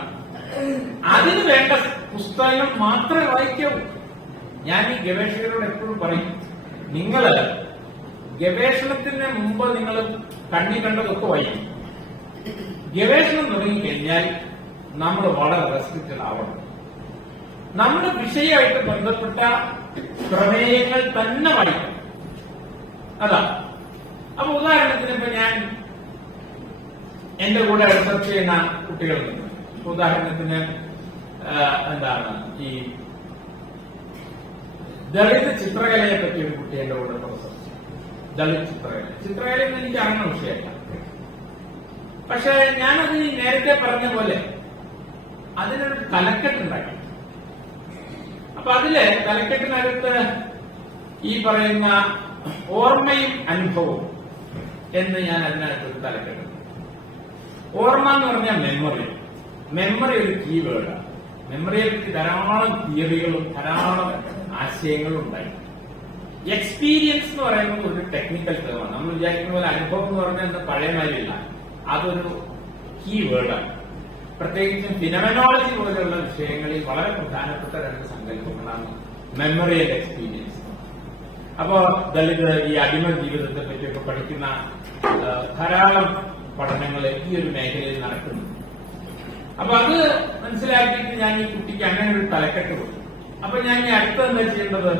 അതിന് വേണ്ട പുസ്തകങ്ങൾ മാത്രമേ വായിക്കാവൂ. ഞാൻ ഈ ഗവേഷകരോട് എപ്പോഴും പറയും, നിങ്ങൾ ഗവേഷണത്തിന് മുമ്പ് നിങ്ങൾ കണ്ണി കണ്ടതൊക്കെ വായിക്കും. ഗവേഷണം തുടങ്ങിക്കഴിഞ്ഞാൽ നമ്മൾ വളരെ റെസ്ട്രിക്റ്റഡ് ആവണം. നമ്മുടെ വിഷയമായിട്ട് ബന്ധപ്പെട്ട പ്രമേയങ്ങൾ തന്നെ വായിക്കണം. അതാ. അപ്പൊ ഉദാഹരണത്തിന് ഇപ്പൊ ഞാൻ എന്റെ കൂടെ റിസർച്ച് ചെയ്യുന്ന കുട്ടികളുണ്ട്. ഉദാഹരണത്തിന് എന്താണ് ഈ ദളിത് ചിത്രകലയെ പറ്റി ഒരു കുട്ടി എന്റെ കൂടെ പ്രൊഫസർ. ദളിത് ചിത്രകലയിൽ എനിക്ക് അറിയുന്ന വിഷയമല്ല. പക്ഷെ ഞാനത് നേരത്തെ പറഞ്ഞ പോലെ അതിനൊരു തലക്കെട്ടുണ്ടാക്കി. അപ്പൊ അതില് തലക്കെട്ടിനകത്ത് ഈ പറയുന്ന ഓർമ്മയും അനുഭവവും എന്ന് ഞാൻ അതിനകത്തൊരു തലക്കെട്ട്. ഓർമ്മ എന്ന് പറഞ്ഞാൽ മെമ്മറി ഒരു കീവേഡാണ്. മെമ്മറിയെ പറ്റി ധാരാളം തിയറികളും ധാരാളം ആശയങ്ങളും ഉണ്ടായി. എക്സ്പീരിയൻസ് എന്ന് പറയുന്നത് ഒരു ടെക്നിക്കൽ ടേമാണ്. നമ്മൾ വിചാരിക്കുന്ന പോലെ അനുഭവം എന്ന് പറഞ്ഞാൽ എന്താ പഴയ മാതിരില്ല, അതൊരു കീവേഡാണ്. പ്രത്യേകിച്ചും ഫിനോമെനോളജി പോലെയുള്ള വിഷയങ്ങളിൽ വളരെ പ്രധാനപ്പെട്ട രണ്ട് സങ്കല്പങ്ങളാണ് മെമ്മറി ആൻഡ് എക്സ്പീരിയൻസ്. അപ്പോ ദളിത് ഈ അടിമ ജീവിതത്തെ പറ്റിയൊക്കെ പഠിക്കുന്ന ധാരാളം പഠനങ്ങൾ ഈ ഒരു മേഖലയിൽ നടക്കുന്നു. അപ്പൊ അത് മനസ്സിലാക്കിയിട്ട് ഞാൻ ഈ കുട്ടിക്ക് അങ്ങനെ ഒരു തലക്കെട്ട് കൊടുത്തു. അപ്പൊ ഞാൻ ഈ അടുത്ത് എന്താ ചെയ്യേണ്ടത്,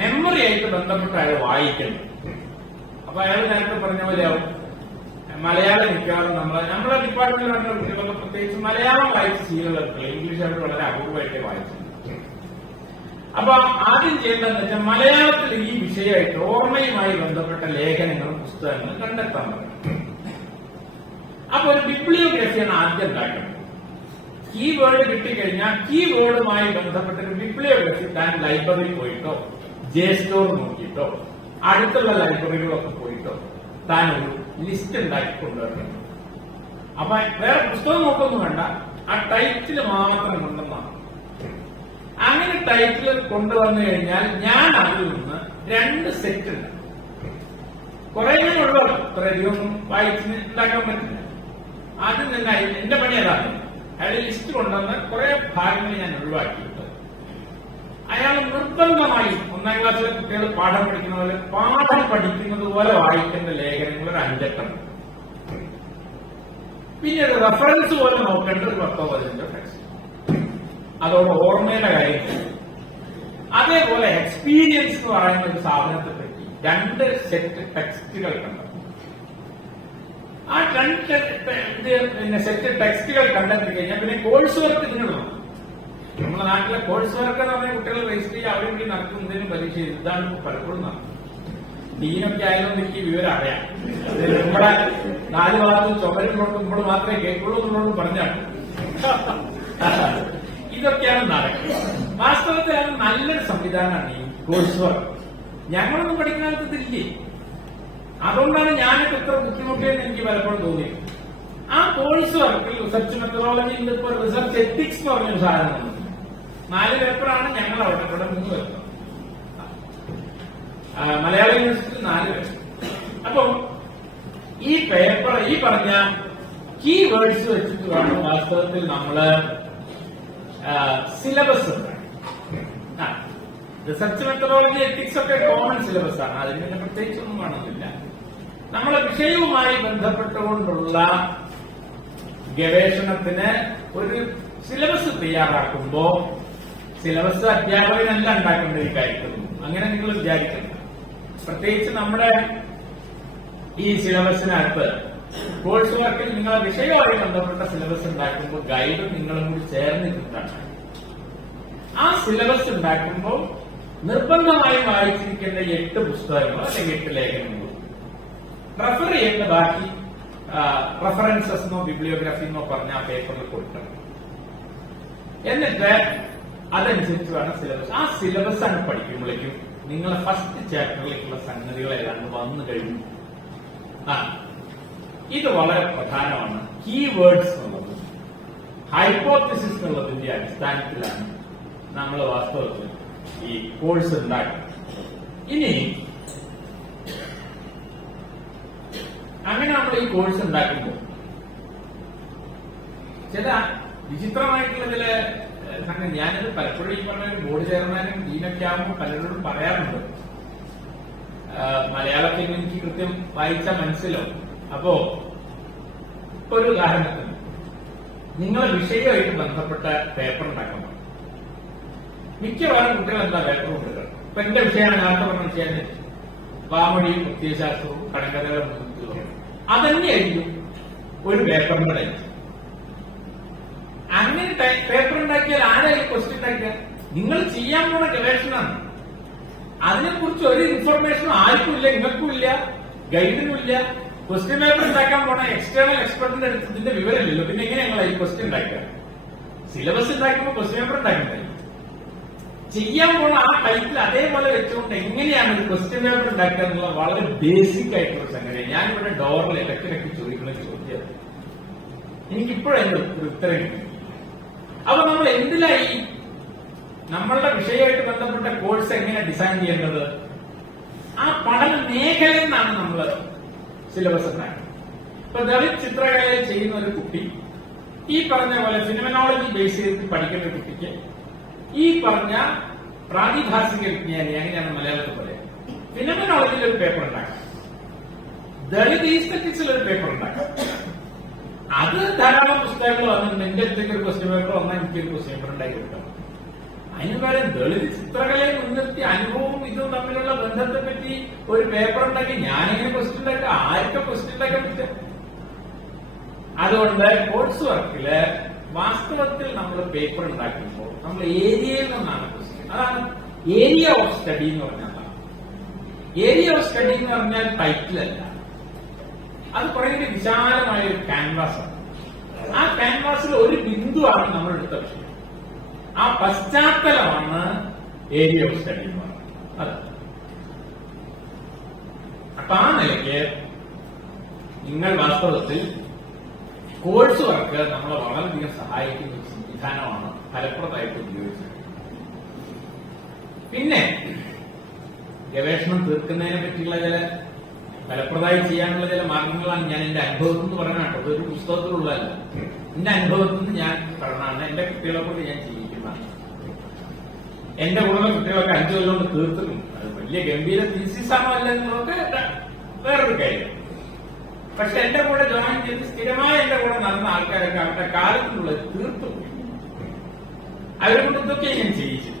മെമ്മറി ആയിട്ട് ബന്ധപ്പെട്ട് അയാൾ വായിക്കണം. അപ്പൊ അയാൾ നേരത്തെ പറഞ്ഞ പോലെയാവും മലയാളം മിക്കവാറും നമ്മളെ ഡിപ്പാർട്ട്മെന്റിൽ കുട്ടികളൊക്കെ പ്രത്യേകിച്ച് മലയാളം വായിച്ച ശീലങ്ങൾ ഇംഗ്ലീഷ് അവർ വളരെ അപൂർവമായിട്ട് വായിച്ചു. അപ്പൊ ആദ്യം ചെയ്യേണ്ടതെന്ന് വെച്ചാൽ മലയാളത്തിൽ ഈ വിഷയമായിട്ട് ഓർമ്മയുമായി ബന്ധപ്പെട്ട ലേഖനങ്ങളും പുസ്തകങ്ങളും കണ്ടെത്താൻ പറ്റും. അപ്പൊ ഒരു ബിബ്ലിയോഗ്രഫിയാണ് ആദ്യം ഉണ്ടാക്കുന്നത്. കീവേഡ് കിട്ടിക്കഴിഞ്ഞാൽ കീവേഡുമായി ബന്ധപ്പെട്ട ഒരു ബിബ്ലിയോഗ്രഫി താൻ ലൈബ്രറി പോയിട്ടോ ജെ സ്റ്റോർ നോക്കിയിട്ടോ അടുത്തുള്ള ലൈബ്രറികളൊക്കെ പോയിട്ടോ താൻ ഒരു ലിസ്റ്റ് ഉണ്ടാക്കി കൊണ്ടുവരണം. അപ്പൊ വേറെ പുസ്തകം നോക്കൊന്നും വേണ്ട, ആ ടൈറ്റിൽ മാത്രം കൊണ്ടുവന്നാണ്. അങ്ങനെ ടൈറ്റിൽ കൊണ്ടുവന്നു കഴിഞ്ഞാൽ ഞാൻ അതിൽ നിന്ന് 2 സെറ്റ് ഉണ്ട്. കുറെ ഉള്ളൂ, അത്രയധികം വായിച്ച് ഉണ്ടാക്കാൻ പറ്റില്ല. ആദ്യം തന്നെ എന്റെ പണി അതാണ്, അയാൾ ലിസ്റ്റ് കൊണ്ടുവന്ന് കുറെ ഭാഗങ്ങൾ ഞാൻ ഒഴിവാക്കിയിട്ട് അയാൾ നിർബന്ധമായി 1ാം ക്ലാസ്സിലെ കുട്ടികൾ പാഠം പഠിക്കുന്ന പോലെ പാഠം പഠിക്കുന്നത് പോലെ വായിക്കേണ്ട ലേഖനങ്ങൾ ഒരു 5 പിന്നെ ഒരു റെഫറൻസ് പോലെ നോക്കേണ്ട ഒരു 10-15 ടെക്സ്റ്റ്. അതോടെ ഓർമ്മയുടെ കാര്യം. അതേപോലെ എക്സ്പീരിയൻസ് എന്ന് പറയുന്ന ഒരു സാധനത്തെ പറ്റി 2 സെറ്റ് ടെക്സ്റ്റുകൾ കണ്ടെത്തും. ആ 2 സെറ്റ് ടെക്സ്റ്റുകൾ കണ്ടെത്തി കഴിഞ്ഞാൽ പിന്നെ കോഴ്സ് വർക്ക് ഇതിനുള്ളതാണ്. നമ്മുടെ നാട്ടിലെ കോഴ്സ് വർക്ക് എന്ന് പറഞ്ഞ കുട്ടികൾ രജിസ്റ്റർ ചെയ്യുക, അവരും കൂടി നടക്കുന്നതിനും പരീക്ഷ ഇതാണ് പലപ്പോഴും നടക്കുന്നത്. ഡീനൊക്കെ ആയതുകൊണ്ട് എനിക്ക് വിവരം അറിയാം. നമ്മുടെ 4 ഭാഗത്തും ചുമരും കൊടുക്കുമ്പോൾ മാത്രമേ കേൾക്കുള്ളൂ എന്നുള്ളത് പറഞ്ഞാണ്. ഇതൊക്കെയാണ് നടക്കുന്നത്. വാസ്തവത്തിൽ അത് നല്ലൊരു സംവിധാനമാണ് ഈ കോഴ്സ് വർക്ക്. ഞങ്ങളൊന്നും പഠിക്കുന്ന കാലത്ത് ഇതില്ലേ. അതുകൊണ്ടാണ് ഞാനൊക്കെ ഇത്ര ബുദ്ധിമുട്ടിയെന്ന് എനിക്ക് പലപ്പോഴും തോന്നിയത്. ആ കോഴ്സ് വർക്കിൽ റിസർച്ച് മെത്തഡോളജിയിൽ ഇപ്പോൾ റിസർച്ച് എത്തിക്സ് എന്ന് പറഞ്ഞൊരു സാധനം 4 പേപ്പറാണ് ഞങ്ങൾ അവിടെ 3 പേപ്പർ. മലയാള യൂണിവേഴ്സിറ്റി 4 പേപ്പർ. അപ്പം ഈ പേപ്പർ ഈ പറഞ്ഞ കീ വേർഡ്സ് വെച്ചിട്ട് വേണം വാസ്തവത്തിൽ നമ്മള് സിലബസ് റിസർച്ച് മെത്തഡോളജി എത്തിക്സ് ഒക്കെ കോമൺ സിലബസ് ആണ്. അതിന് പിന്നെ പ്രത്യേകിച്ചൊന്നും വേണമെന്നില്ല. നമ്മളെ വിഷയവുമായി ബന്ധപ്പെട്ടുകൊണ്ടുള്ള ഗവേഷണത്തിന് ഒരു സിലബസ് തയ്യാറാക്കുമ്പോ സിലബസ് അധ്യാപകനല്ല ഉണ്ടാക്കേണ്ട ഈ കാര്യത്തിലൊന്നും അങ്ങനെ നിങ്ങൾ വിചാരിക്കണം. പ്രത്യേകിച്ച് നമ്മുടെ ഈ സിലബസിനകത്ത് കോഴ്സ് വർക്കിൽ നിങ്ങളെ വിഷയവുമായി ബന്ധപ്പെട്ട സിലബസ് ഉണ്ടാക്കുമ്പോൾ ഗൈഡും നിങ്ങളും കൂടി ചേർന്നിട്ടുണ്ടാണ്. ആ സിലബസ് ഉണ്ടാക്കുമ്പോൾ നിർബന്ധമായും വായിച്ചിരിക്കേണ്ട 8 പുസ്തകങ്ങളോ അല്ലെങ്കിൽ 8 ലേഖനങ്ങളോ റെഫർ ചെയ്യേണ്ട ബാക്കി റെഫറൻസസ് എന്നോ ബിബ്ലിയോഗ്രഫി എന്നോ പറഞ്ഞ ആ പേപ്പറിൽ കൊടുക്കണം. എന്നിട്ട് അതനുസരിച്ച് വേണം സിലബസ്. ആ സിലബസ് ആണ് പഠിക്കുമ്പോഴേക്കും നിങ്ങളെ ഫസ്റ്റ് ചാപ്റ്ററിലേക്കുള്ള സംഗതികൾ ഏതാണ്ട് വന്നു കഴിഞ്ഞു. ഇത് വളരെ പ്രധാനമാണ്. കീവേഡ്സ് എന്നുള്ളത് ഹൈപ്പോത്തിസിസ് എന്നുള്ളതിന്റെ അടിസ്ഥാനത്തിലാണ് നമ്മൾ വാസ്തവത്തിൽ ഈ കോഴ്സ് ഉണ്ടാക്കുന്നത്. ഇനി അങ്ങനെ നമ്മൾ ഈ കോഴ്സ് ഉണ്ടാക്കുമ്പോൾ ചില വിചിത്രമായിട്ടുള്ള ചില സംഗതി ഞാനത് പലപ്പോഴും ഈ പറഞ്ഞ ബോർഡ് ചെയർമാനും ഡീനൊക്കെ ആകുമ്പോൾ പലരോടും പറയാറുണ്ട്. മലയാളത്തിൽ എനിക്ക് കൃത്യം വായിച്ചാൽ മനസ്സിലാവും. അപ്പോ ഇപ്പൊ ഒരു ഉദാഹരണത്തിന് നിങ്ങളെ വിഷയമായിട്ട് ബന്ധപ്പെട്ട പേപ്പർ ഉണ്ടാക്കണം. മിക്കവാറും കുട്ടികൾ എന്താ പേപ്പർ കൊണ്ടുവരണം. ഇപ്പൊ എന്റെ വിഷയമാണ് നേരത്തെ പറഞ്ഞ വിഷയം വാമൊഴിയും പ്രത്യയശാസ്ത്രവും കടങ്കഥകളും അതന്നെയായിരിക്കും ഒരു പേപ്പറിന്റെ ടൈപ്പ്. അങ്ങനെ പേപ്പർ ഉണ്ടാക്കിയാൽ ആരായാലും ക്വസ്റ്റ്യൻ ഉണ്ടാക്കിയ നിങ്ങൾ ചെയ്യാൻ പോണ ഗവേഷണമാണ്. അതിനെക്കുറിച്ച് ഒരു ഇൻഫർമേഷനും ആർക്കും ഇല്ല, നിങ്ങൾക്കും ഇല്ല, ഗൈഡിനും ഇല്ല. ക്വസ്റ്റ്യൻ പേപ്പർ ഉണ്ടാക്കാൻ പോണ എക്സ്റ്റേണൽ എക്സ്പെർട്ടിന്റെ അടുത്ത് ഇതിന്റെ വിവരമില്ലല്ലോ. പിന്നെ എങ്ങനെ ഞങ്ങൾ ഈ ക്വസ്റ്റ്യൻ ഉണ്ടാക്കുക? സിലബസ് ഉണ്ടാക്കുമ്പോൾ ക്വസ്റ്റ്യൻ പേപ്പർ ഉണ്ടാക്കണ്ടേ? ചെയ്യാൻ പോണ ആ ടൈറ്റിൽ അതേപോലെ വെച്ചുകൊണ്ട് എങ്ങനെയാണ് ഒരു ക്വസ്റ്റ്യൻ പേപ്പർ ഉണ്ടാക്കുക എന്നുള്ള വളരെ ബേസിക് ആയിട്ടുള്ള സംഗതി. ഞാനിവിടെ ഡോറിൽ ഇടയ്ക്കിടയ്ക്ക് ചോദിക്കുന്ന ചോദ്യം എനിക്കിപ്പോഴതിന്റെ ഒരു ഉത്തരം കിട്ടും. അപ്പൊ നമ്മൾ എന്തിലായി നമ്മളുടെ വിഷയമായിട്ട് ബന്ധപ്പെട്ട കോഴ്സ് എങ്ങനെ ഡിസൈൻ ചെയ്യേണ്ടത്? ആ പഠന മേഖലയിൽ നിന്നാണ് നമ്മൾ സിലബസ് ഉണ്ടാക്കുന്നത്. ഇപ്പൊ ദളിത് ചിത്രകലയിൽ ചെയ്യുന്ന ഒരു കുട്ടി ഈ പറഞ്ഞ പോലെ ഫിനോമിനോളജി ബേസ് ചെയ്ത് പഠിക്കുന്ന ഒരു കുട്ടിക്ക് ഈ പറഞ്ഞ പ്രാതിഭാസിക വിജ്ഞാനി അങ്ങനെയാണ് മലയാളത്തിൽ പറയാം. ഫിനോമിനോളജിയിൽ ഒരു പേപ്പർ ഉണ്ടാക്കാം, ദളിത് ഈസ്തറ്റിക്സിൽ ഒരു പേപ്പർ ഉണ്ടാക്കാം. അത് ധാരാളം പുസ്തകങ്ങൾ വന്നിട്ടുണ്ട്. എന്റെ അടുത്തേക്ക് ഒരു ക്വസ്റ്റ്യൻ പേപ്പർ വന്നാൽ എനിക്കൊരു ക്വസ്റ്റ്യൻ പേപ്പർ ഉണ്ടാക്കി കൊടുക്കണം. അതിന് പകരം ദളിത് ചിത്രകലയെ മുൻനിർത്തി അനുഭവവും ഇതും തമ്മിലുള്ള ബന്ധത്തെ പറ്റി ഒരു പേപ്പർ ഉണ്ടാക്കി ഞാനെങ്ങനെ ക്വസ്റ്റ്യൻ ഉണ്ടാക്കുക? ആർക്കെ ക്വസ്റ്റ്യൻ ഉണ്ടാക്കാൻ പറ്റും? അതുകൊണ്ട് കോഴ്സ് വർക്കില് വാസ്തവത്തിൽ നമ്മൾ പേപ്പർ ഉണ്ടാക്കുമ്പോൾ നമ്മൾ ഏരിയയിൽ നിന്നാണ് ക്വസ്റ്റ്യൻ. അതാണ് ഏരിയ ഓഫ് സ്റ്റഡി എന്ന് പറഞ്ഞാൽ. ഏരിയ ഓഫ് സ്റ്റഡി എന്ന് പറഞ്ഞാൽ ടൈറ്റിലല്ല, അത് കുറെ വിശാലമായ ഒരു ക്യാൻവാസ് ആണ്. ആ ക്യാൻവാസിൽ ഒരു ബിന്ദുവാണ് നമ്മൾ എടുത്ത വിഷയം. ആ പശ്ചാത്തലമാണ് ഏരിയ ഓഫ് സ്റ്റഡി എന്ന് പറയുന്നത്. അതെ. അപ്പൊ ആ നിലയ്ക്ക് നിങ്ങൾ വാസ്തവത്തിൽ കോഴ്സ് വർക്ക് നമ്മളെ വളരെയധികം സഹായിക്കുന്ന ഒരു സംവിധാനമാണ് ഫലപ്രദമായിട്ട് ഉപയോഗിച്ചത്. പിന്നെ ഗവേഷണം തീർക്കുന്നതിനെ പറ്റിയുള്ള ചില ഫലപ്രദമായി ചെയ്യാനുള്ള ചില മാർഗങ്ങളാണ് ഞാൻ എന്റെ അനുഭവത്തിൽ നിന്ന് പറഞ്ഞാട്ടോ. അതൊരു പുസ്തകത്തിലുള്ളതല്ല, എന്റെ അനുഭവത്തിൽ നിന്ന് ഞാൻ പറഞ്ഞാണ്. എന്റെ കുട്ടികളെ കൊണ്ട് ഞാൻ ചെയ്യിക്കുന്നതാണ്. എന്റെ കൂടെ കുട്ടികളൊക്കെ 5 കൊല്ലം കൊണ്ട് തീർത്തിട്ടുണ്ട്. അത് വലിയ ഗംഭീര തീസിസാണോ അല്ലെന്നൊക്കെ വേറൊരു കാര്യം. പക്ഷെ എന്റെ കൂടെ ജോയിൻ ചെയ്ത് സ്ഥിരമായി എന്റെ കൂടെ നടന്ന ആൾക്കാരൊക്കെ അവരുടെ കാലത്തിനുള്ളത് തീർത്തു. അവരെക്കൊണ്ട് ഇതൊക്കെ ഞാൻ ചെയ്യിച്ചു.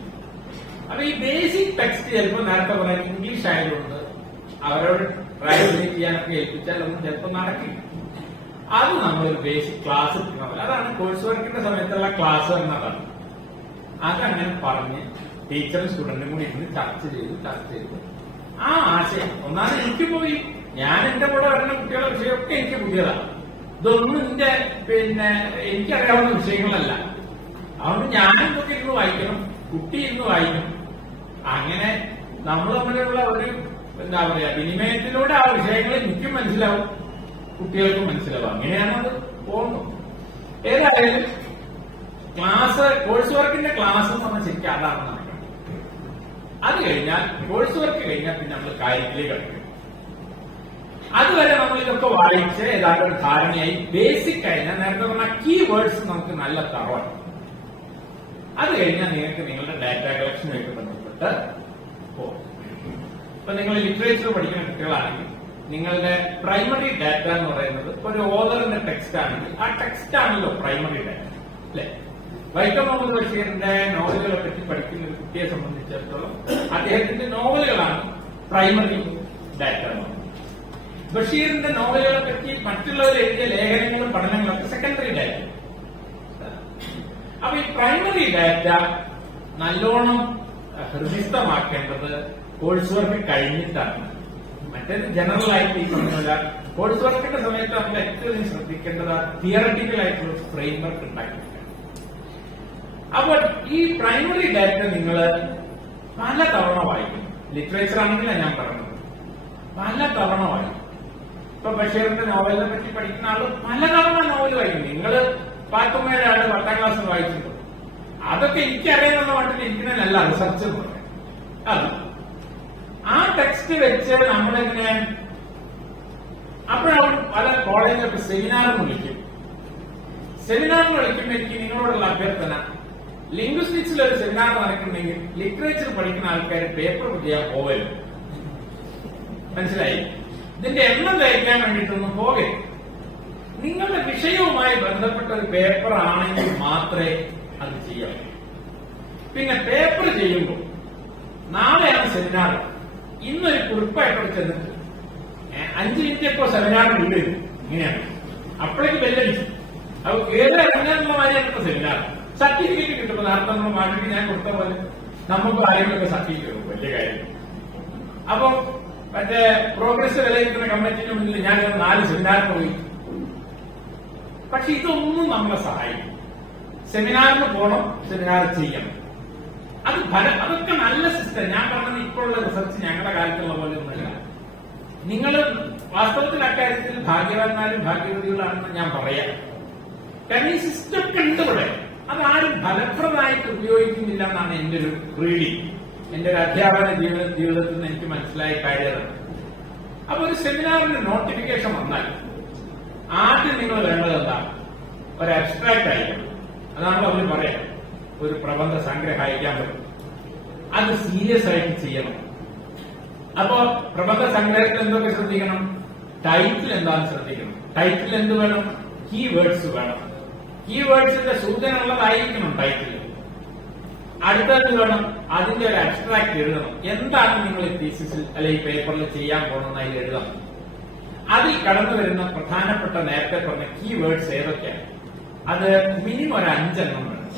അപ്പൊ ഈ ബേസിക് ടെക്സ്റ്റ് ചിലപ്പോൾ നേരത്തെ പറയാൻ ഇംഗ്ലീഷ് ആയതുകൊണ്ട് അവരോട് ട്രാൻസ്ലേറ്റ് ചെയ്യാനൊക്കെ ഏൽപ്പിച്ചാൽ ഒന്നും ചിലപ്പോൾ നടക്കില്ല. അത് നമ്മളൊരു ബേസിക് ക്ലാസ് എടുക്കണം. അതാണ് കോഴ്സ് വർക്കിന്റെ സമയത്തുള്ള ക്ലാസ് എന്നതാണ്. അതങ്ങനെ പറഞ്ഞ് ടീച്ചറും സ്റ്റുഡന്റും കൂടി ഇരുന്ന് ചർച്ച ചെയ്ത് ആ ആശയം ഒന്നാമത് എനിക്ക് പോയി, ഞാൻ എന്റെ കൂടെ വരുന്ന കുട്ടികളുടെ വിഷയമൊക്കെ എനിക്ക് പുതിയതാണ്. ഇതൊന്നും എനിക്കറിയാവുന്ന വിഷയങ്ങളല്ല. അതുകൊണ്ട് ഞാനും ഇതൊക്കെ ഇരുന്ന് വായിക്കണം, കുട്ടി ഇരുന്ന് വായിക്കണം. അങ്ങനെ നമ്മൾ തമ്മിലുള്ള ഒരു എന്താ പറയാ വിനിമയത്തിലൂടെ ആ വിഷയങ്ങൾ എനിക്കും മനസ്സിലാവും, കുട്ടികൾക്കും മനസ്സിലാവും. അങ്ങനെയാണ് അത് പോകുന്നത്. ഏതായാലും കോഴ്സ് വർക്കിന്റെ ക്ലാസ് എന്ന് പറഞ്ഞാൽ ശരിക്കും അതാണ് നടക്കുന്നത്. അത് കഴിഞ്ഞാൽ കോഴ്സ് വർക്ക് കഴിഞ്ഞാൽ പിന്നെ നമ്മൾ കാര്യത്തിലേക്ക് കിടക്കും. അതുവരെ നമ്മൾ ഇതൊക്കെ വായിച്ച് ഏതാണ്ട് ഒരു ധാരണയായി ബേസിക് ആയി ഞാൻ നേരത്തെ പറഞ്ഞ കീ വേർഡ്സ് നമുക്ക് നല്ല തറവാണ്. അത് കഴിഞ്ഞാൽ നിങ്ങൾക്ക് നിങ്ങളുടെ ഡാറ്റ കളക്ഷനുമായിട്ട് ബന്ധപ്പെട്ട് പോകും. ഇപ്പൊ നിങ്ങൾ ലിറ്ററേച്ചർ പഠിക്കുന്ന കുട്ടികളാണെങ്കിൽ നിങ്ങളുടെ പ്രൈമറി ഡാറ്റ എന്ന് പറയുന്നത് ഒരു ഓതറിന്റെ ടെക്സ്റ്റ് ആണെങ്കിൽ ആ ടെക്സ്റ്റ് ആണല്ലോ പ്രൈമറി ഡാറ്റ, അല്ലെ? വൈക്കം മുഹമ്മദ് ബഷീറിന്റെ നോവലുകളെ പറ്റി പഠിക്കുന്ന ഒരു കുട്ടിയെ സംബന്ധിച്ചിടത്തോളം അദ്ദേഹത്തിന്റെ നോവലുകളാണ് പ്രൈമറി ഡാറ്റ എന്ന് പറയുന്നത്. ബഷീറിന്റെ നോവലുകളെ പറ്റി മറ്റുള്ളവർ എഴുതിയ ലേഖനങ്ങളും പഠനങ്ങളൊക്കെ സെക്കൻഡറി ഡാറ്റ. അപ്പൊ ഈ പ്രൈമറി ഡാറ്റ നല്ലോണം ഹൃദിസ്ഥമാക്കേണ്ടത് കോഴ്സ് വർക്ക് കഴിഞ്ഞിട്ടാണ്. മറ്റേത് ജനറൽ ആയിട്ട് ഈ പറഞ്ഞ കോഴ്സ് വർക്കിന്റെ സമയത്ത് നമ്മൾ ഏറ്റവും ശ്രദ്ധിക്കേണ്ടത് തിയററ്റിക്കൽ ആയിട്ടുള്ള ഫ്രെയിം വർക്ക് ഉണ്ടാക്കിയിട്ടുണ്ട്. അപ്പോൾ ഈ പ്രൈമറി ഡാറ്റ നിങ്ങൾ പല തവണ വായിക്കും. ലിറ്ററേച്ചർ ആണെങ്കിലാണ് ഞാൻ പറഞ്ഞത്, പല തവണ വായിക്കും. ഇപ്പൊ ബഷീറിന്റെ നോവലിനെ പറ്റി പഠിക്കുന്ന ആള് പല തവണ നോവൽ വായിക്കും. നിങ്ങൾ പാത്തുമ്മയുടെ 10ാം ക്ലാസ് വായിച്ചിട്ടുണ്ട്. അതൊക്കെ എനിക്കറിയാവുന്ന പാട്ടിൽ എനിക്കിനല്ല റിസർച്ച് എന്ന് പറയാം. അത് ആ ടെക്സ്റ്റ് വെച്ച് നമ്മളിങ്ങനെ അപ്പോഴവർ പല കോളേജിലൊക്കെ സെമിനാറിന് വിളിക്കും. സെമിനാറിന് വിളിക്കുമ്പോൾ എനിക്ക് നിങ്ങളോടുള്ള അഭ്യർത്ഥന, ലിംഗ്വിസ്റ്റിക്സിൽ ഒരു സെമിനാർ നടക്കുന്നെങ്കിൽ ലിറ്ററേച്ചർ പഠിക്കുന്ന ആൾക്കാർ പേപ്പർ ചെയ്യാൻ പോകരുത്. മനസ്സിലായി? ഇതിന്റെ എണ്ണം തയ്ക്കാൻ വേണ്ടിയിട്ടൊന്നും പോകരുത്. നിങ്ങളുടെ വിഷയവുമായി ബന്ധപ്പെട്ട ഒരു പേപ്പർ ആണെങ്കിൽ മാത്രമേ അത് ചെയ്യാവൂ. പിന്നെ പേപ്പർ ചെയ്യുമ്പോൾ നാളെയാണ് സെമിനാർ, ഇന്നൊരു കുറിപ്പായിട്ടോട് ചെന്നിട്ട് 5 മിനിറ്റ് ഇപ്പോൾ സെമിനാറിന് വിടും. ഇങ്ങനെയാണ് അപ്പോഴേക്ക് ബെല്ലടിച്ചു. അത് ഏത് ഇറങ്ങാനുള്ള മാതിരിയാണ് സെമിനാർ. സർട്ടിഫിക്കറ്റ് കിട്ടുമ്പോൾ നേരത്തെ നമ്മൾ മാറ്റി ഞാൻ കൊടുത്ത പോലെ നമുക്ക് ആരെങ്കിലുമൊക്കെ സർട്ടിഫിക്കറ്റ് കിട്ടും, വലിയ കാര്യം. അപ്പൊ മറ്റേ പ്രോഗ്രസ് വിലയിരുത്തുന്ന കമ്മിറ്റിന് മുന്നിൽ ഞാൻ 4 സെമിനാറിന് പോയി. പക്ഷെ ഇതൊന്നും നമ്മളെ സഹായിക്കും. സെമിനാറിന് പോകണം, സെമിനാർ ചെയ്യണം. അതൊക്കെ നല്ല സിസ്റ്റം. ഞാൻ പറഞ്ഞത് ഇപ്പോഴുള്ള റിസർച്ച് ഞങ്ങളുടെ കാലത്തുള്ള പോലെ ഒന്നുമില്ല. നിങ്ങൾ വാസ്തവത്തിൽ അക്കാര്യത്തിൽ ഭാഗ്യവാന്മാരും ഭാഗ്യവതികളാണെന്ന് ഞാൻ പറയാം. കാരണം ഈ സിസ്റ്റം ഒക്കെ ഉണ്ട് ഇവിടെ. അതാരും ഫലപ്രദമായിട്ട് ഉപയോഗിക്കുന്നില്ല എന്നാണ് എന്റെ ഒരു റീഡിങ്. എന്റെ ഒരു അധ്യാപന ജീവിതത്തിൽ നിന്ന് എനിക്ക് മനസ്സിലായ കാര്യമാണ്. അപ്പൊ ഒരു സെമിനാറിന് നോട്ടിഫിക്കേഷൻ വന്നാൽ ആദ്യം നിങ്ങൾ വേണ്ടത് എന്താണ്? ഒരു അബ്സ്ട്രാക്ട് അയക്കണം. അതാണ് അവർ പറയാം, ഒരു പ്രബന്ധ സംഗ്രഹം അയക്കാൻ പറ്റും. അത് സീരിയസ് ആയിട്ട് ചെയ്യണം. അപ്പോ പ്രബന്ധ സംഗ്രഹത്തിൽ എന്തൊക്കെ ശ്രദ്ധിക്കണം? ടൈറ്റിൽ എന്താണെന്ന് ശ്രദ്ധിക്കണം. ടൈറ്റിൽ എന്ത് വേണം? കീവേഡ്സ് വേണം. കീവേഡ്സിന്റെ സൂചന ഉള്ളതായിരിക്കണം ടൈറ്റിൽ. അടുത്തത് വേണം, അതിന്റെ ഒരു അബ്സ്ട്രാക്ട് എഴുതണം. എന്താണ് നിങ്ങൾ തീസിസിൽ അല്ലെങ്കിൽ പേപ്പറിൽ ചെയ്യാൻ പോകുന്നത് അതിൽ എഴുതണം. അതിൽ കടന്നു വരുന്ന പ്രധാനപ്പെട്ട നേരത്തെ പറഞ്ഞ കീവേഡ്സ് ഏതൊക്കെയാണ്? അത് മിനിമം ഒരു 5 എണ്ണം വേണം.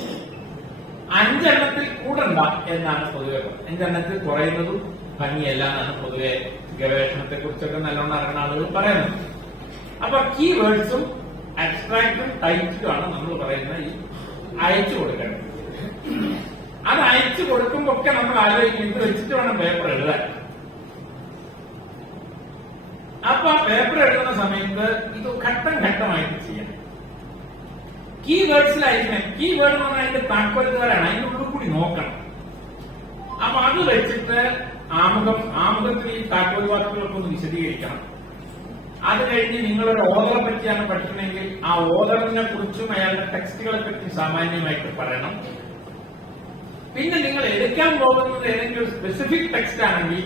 5 എണ്ണത്തിൽ കൂടണ്ട എന്നാണ് പൊതുവെ പറയുന്നത്. 5 എണ്ണത്തിൽ കുറയുന്നതും ഭംഗിയല്ല എന്നാണ് പൊതുവെ ഗവേഷണത്തെ കുറിച്ചൊക്കെ നല്ലോണം അറിയുന്ന ആളുകൾ പറയുന്നത്. അപ്പൊ കീവേഡ്സും അബ്സ്ട്രാക്റ്റും ടൈറ്റിലുമാണ് നമ്മൾ പറയുന്ന ഈ അയച്ചു കൊടുക്കേണ്ടത്. അത് അയച്ചു കൊടുക്കുമ്പോ ഒക്കെ നമ്മൾ ആലോചിക്കും ഇത് വെച്ചിട്ട് വേണം പേപ്പർ എഴുതാൻ. അപ്പൊ ആ പേപ്പർ എഴുതുന്ന സമയത്ത് ഇത് ഘട്ടം ഘട്ടമായിട്ട് ചെയ്യണം. കീവേഡ്സിലായിരിക്കണം. കീവേഡ് എന്ന് പറഞ്ഞാൽ അതിന്റെ താക്കോൽക്കാരാണ്, അതിന്റെ ഉള്ളിൽ കൂടി നോക്കണം. അപ്പൊ അത് വെച്ചിട്ട് ആമുഖത്തിൽ ഈ താക്കോൽ വാക്കുകളൊക്കെ ഒന്ന് വിശദീകരിക്കണം. അത് കഴിഞ്ഞ് നിങ്ങളൊരു ഓതറെ പറ്റിയാണ് പഠിക്കണമെങ്കിൽ ആ ഓതറിനെ കുറിച്ചും അയാളുടെ ടെക്സ്റ്റുകളെ പറ്റി സാമാന്യമായിട്ട് പറയണം. പിന്നെ നിങ്ങൾ എടുക്കാൻ പോകുന്നത് ഏതെങ്കിലും ഒരു സ്പെസിഫിക് ടെക്സ്റ്റ് ആണെങ്കിൽ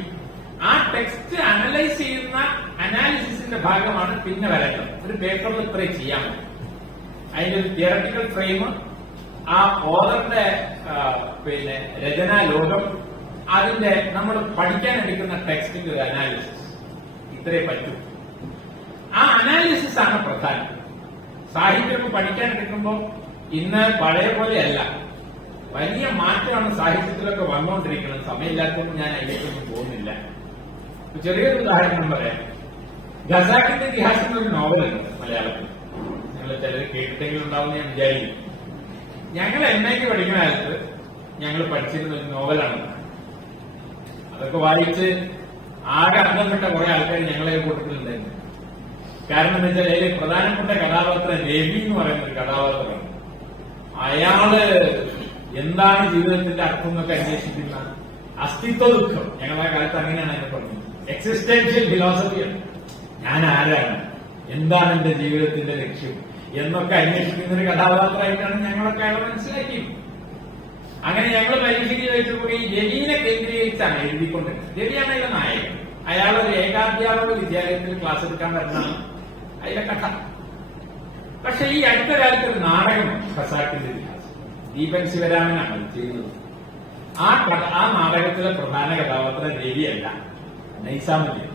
ആ ടെക്സ്റ്റ് അനലൈസ് ചെയ്യുന്ന അനാലിസിസിന്റെ ഭാഗമാണ് പിന്നെ വരേണ്ടത്. ഒരു പേപ്പറിൽ ഇത്രയും ചെയ്യാൻ പറ്റും. അതിന്റെ ഒരു തിയററ്റിക്കൽ ഫ്രെയിം, ആ ഓതറിന്റെ രചനാ ലോകം, അതിന്റെ നമ്മൾ പഠിക്കാൻ എടുക്കുന്ന ടെക്സ്റ്റിന്റെ ഒരു അനാലിസിസ്, ഇത്രേ പറ്റൂ. ആ അനാലിസിസ് ആണ് പ്രധാനം. സാഹിത്യം പഠിക്കാൻ എടുക്കുമ്പോൾ ഇന്ന് പഴയ പോലെയല്ല, വലിയ മാറ്റമാണ് സാഹിത്യത്തിലൊക്കെ വന്നുകൊണ്ടിരിക്കുന്നത്. സമയമില്ലാത്തതുകൊണ്ട് ഞാൻ അതിലേക്കൊന്നും പോകുന്നില്ല. ചെറിയൊരു ഉദാഹരണം പറയാം. ഖസാക്കിന്റെ ഇതിഹാസം എന്നൊരു നോവലുണ്ട് മലയാളത്തിൽ. നിങ്ങൾ ചിലർ കേട്ടിട്ടെങ്കിലും ഉണ്ടാവും ഞാൻ വിചാരിക്കും. ഞങ്ങൾ MA-ക്ക് പഠിക്കുന്ന കാലത്ത് ഞങ്ങൾ പഠിച്ചിരുന്ന ഒരു നോവലാണ്. അതൊക്കെ വായിച്ച് ആകെ അർത്ഥപ്പെട്ട കുറെ ആൾക്കാർ ഞങ്ങളെ കൂട്ടത്തിലുണ്ടായിരുന്നു. കാരണം എന്താ വെച്ചാൽ അതിൽ പ്രധാനപ്പെട്ട കഥാപാത്രം രവി എന്ന് പറയുന്ന ഒരു കഥാപാത്രമാണ്. അയാള് എന്താണ് ജീവിതത്തിന്റെ അർത്ഥം എന്നൊക്കെ അന്വേഷിക്കുന്ന അസ്തിത്വ ദുഃഖം, ഞങ്ങളുടെ കാലത്ത് അങ്ങനെയാണ് അതിനെ പറഞ്ഞത്. എക്സിസ്റ്റൻഷ്യൽ ഫിലോസഫിയാണ്. ഞാൻ ആരാണ്, എന്താണ് എന്റെ ജീവിതത്തിന്റെ ലക്ഷ്യം എന്നൊക്കെ അന്വേഷിക്കുന്ന ഒരു കഥാപാത്രമായിട്ടാണ് ഞങ്ങളൊക്കെ അയാളെ മനസ്സിലാക്കിയത്. അങ്ങനെ ഞങ്ങൾ പരീക്ഷയ്ക്ക് ചോദിച്ചപ്പോൾ ഈ രവിനെ കേന്ദ്രീകരിച്ചാണ് എഴുതിക്കൊണ്ടിരുന്നത്. രവിയാണ് അതിലെ നായകൻ. അയാളൊരു ഏകാധ്യാപക വിദ്യാലയത്തിൽ ക്ലാസ് എടുക്കാൻ വരുന്നതാണ് അതിലെ കഥ. പക്ഷെ ഈ അടുത്ത കാലത്ത് ഒരു നാടകം ഖസാക്കിന്റെ ഇതിഹാസം ദീപൻ ശിവരാമനാണ് ചെയ്യുന്നത്. ആ നാടകത്തിലെ പ്രധാന കഥാപാത്രം രവിയല്ല, നൈസാമല്യ.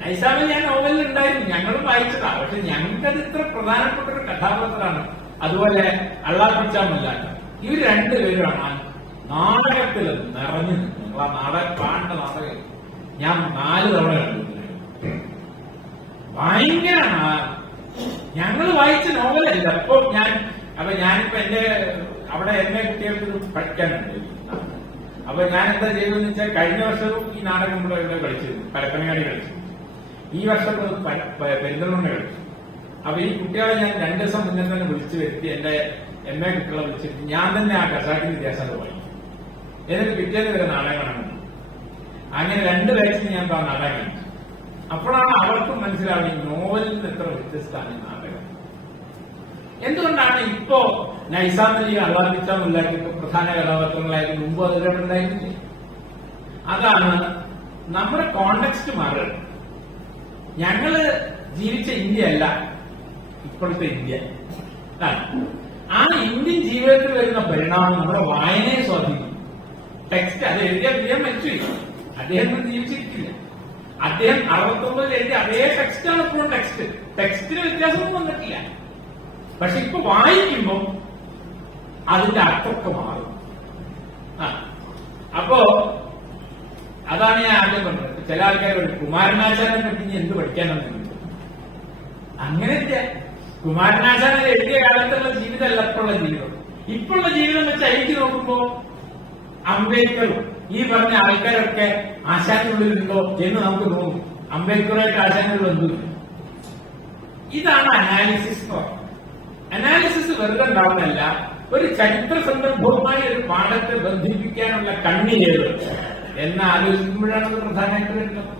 നൈസാമല്യ നോവലിൽ ഉണ്ടായിരുന്നു, ഞങ്ങളും വായിച്ചതാ. പക്ഷെ ഞങ്ങൾക്കത് ഇത്ര പ്രധാനപ്പെട്ട ഒരു കഥാപാത്രമാണ്. അതുപോലെ അള്ളാഹുച്ചാമല്ലാണ്ട് ഇവർ രണ്ടുപേരുമാണ് നാടകത്തിൽ നിറഞ്ഞു നിൽക്കുന്നത്. ആ നാടകം കാണേണ്ട നാടകം ഞാൻ 4 തവണ കണ്ടിട്ടുണ്ട്. ഭയങ്കര ഞങ്ങൾ വായിച്ച നോവലല്ല. അപ്പൊ ഞാനിപ്പോ എന്റെ അവിടെ MA കുട്ടികൾക്ക് പഠിക്കാനുണ്ട്. അപ്പൊ ഞാൻ എന്താ ചെയ്തതെന്ന് വെച്ചാൽ കഴിഞ്ഞ വർഷവും ഈ നാടകം ഇവിടെ കളിച്ചിരുന്നു, പരപ്പനങ്ങാടി കളിച്ചു. ഈ വർഷം പെരിന്തൽമണ്ണ കളിച്ചു. അപ്പൊ ഈ കുട്ടികളെ ഞാൻ 2 ദിവസം മുന്നേ തന്നെ വിളിച്ചു വരുത്തി എന്റെ MA കുട്ടികളെ വിളിച്ചിട്ട് ഞാൻ തന്നെ ആ ഖസാക്കിന്റെ ഇതിഹാസം വായിക്കും. എന്നിട്ട് പിറ്റേന്ന് വരെ നാടകമാണ്. അങ്ങനെ 2 വയസ്സിന് ഞാൻ നാടകം കഴിച്ചു. അപ്പോഴാണ് അവർക്കും മനസ്സിലാവുന്നത് നോവലിൽ നിന്ന് എത്ര വ്യത്യസ്തമാണ് നാടകം. എന്തുകൊണ്ടാണ് ഇപ്പോ നൈസാമലി അള്ളാഹിച്ചാമുല്ലാക്കി പ്രധാന കഥാപാത്രങ്ങളായിട്ട് മുമ്പ് അതിലുണ്ടായിരുന്നില്ലേ? അതാണ് നമ്മുടെ കോണ്ടെക്സ്റ്റ് മാറുന്നത്. ഞങ്ങള് ജീവിച്ച ഇന്ത്യ അല്ല ഇപ്പോഴത്തെ ഇന്ത്യ. ആ ഇന്ത്യൻ ജീവിതത്തിൽ വരുന്ന പരിണാമം നമ്മുടെ വായനയെ സ്വാധീനിക്കും. ടെക്സ്റ്റ് അത് എഴുതിയ മരിച്ചു, അദ്ദേഹം ജീവിച്ചിരിക്കില്ല. അദ്ദേഹം 69 എഴുതിയ അതേ ടെക്സ്റ്റാണ് ഇപ്പോഴും ടെക്സ്റ്റിന് വ്യത്യാസമൊന്നും വന്നിട്ടില്ല. പക്ഷെ ഇപ്പൊ വായിക്കുമ്പോൾ അതിന്റെ അർത്ഥമൊക്കെ മാറും. അപ്പോ അതാണ് ഞാൻ ആദ്യം പറഞ്ഞത്. ചില ആൾക്കാർ കുമാരനാശാനെ പറ്റി ഇനി എന്ത് പഠിക്കാനെന്ന്. അങ്ങനെയല്ല, കുമാരനാശാനെ എഴുതിയ കാലത്തുള്ള ജീവിതമല്ല ഇപ്പോഴുള്ള ജീവിതം. ഇപ്പോഴുള്ള ജീവിതം വെച്ച് എനിക്ക് നോക്കുമ്പോ അംബേദ്കറും ഈ പറഞ്ഞ ആൾക്കാരൊക്കെ ആശാനുള്ളിലുണ്ടോ എന്ന് നമുക്ക് തോന്നും. അംബേദ്കറുമായിട്ട് ആശാനുള്ള ബന്ധമില്ല. ഇതാണ് അനാലിസിസ്. അനാലിസിസ് വെറുതെ ഉണ്ടാവുന്നതല്ല, ഒരു ചരിത്ര സന്ദർഭവുമായി ഒരു പാഠത്തെ ബന്ധിപ്പിക്കാനുള്ള കണ്ണിയേത് എന്ന് ആലോചിക്കുമ്പോഴാണ് അത് പ്രധാനമായിട്ട് വരുന്നത്.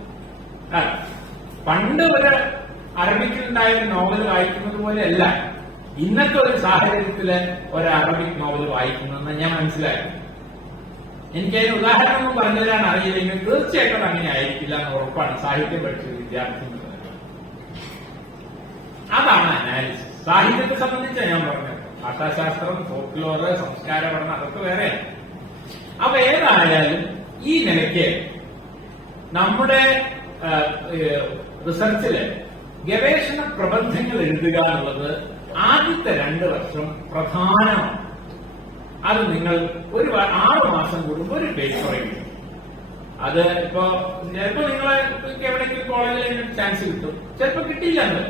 പണ്ട് ഒരു അറബിക്കിലുണ്ടായ ഒരു നോവൽ വായിക്കുന്നത് പോലെയല്ല ഇന്നത്തെ ഒരു സാഹചര്യത്തില് ഒരു അറബിക് നോവൽ വായിക്കുന്നതെന്ന് ഞാൻ മനസ്സിലാക്കി. എനിക്കതിന് ഉദാഹരണം പറഞ്ഞു തരാൻ അറിയില്ലെങ്കിൽ തീർച്ചയായിട്ടും അങ്ങനെ ആയിരിക്കില്ല എന്ന് ഉറപ്പാണ്. സാഹിത്യം പഠിച്ച വിദ്യാർത്ഥി അതാണ് അനാലിസിസ്. സാഹിത്യത്തെ സംബന്ധിച്ചാണ് ഞാൻ പറഞ്ഞത്. ഭാഷാശാസ്ത്രം, ഫോക്ലോറ്, സംസ്കാര പഠനം അതൊക്കെ വേറെയാണ്. അപ്പൊ ഏതായാലും ഈ നിലയ്ക്ക് നമ്മുടെ റിസർച്ചില് ഗവേഷണ പ്രബന്ധങ്ങൾ എഴുതുക എന്നുള്ളത് ആദ്യത്തെ 2 വർഷം പ്രധാനമാണ്. അത് നിങ്ങൾ ഒരു 6 മാസം കൂടുമ്പോൾ ഒരു പേപ്പർ എഴുതും. അത് ചിലപ്പോ നിങ്ങളെ എവിടെയെങ്കിലും കോളേജിൽ ചാൻസ് കിട്ടും, ചിലപ്പോ കിട്ടിയില്ല എന്ന്.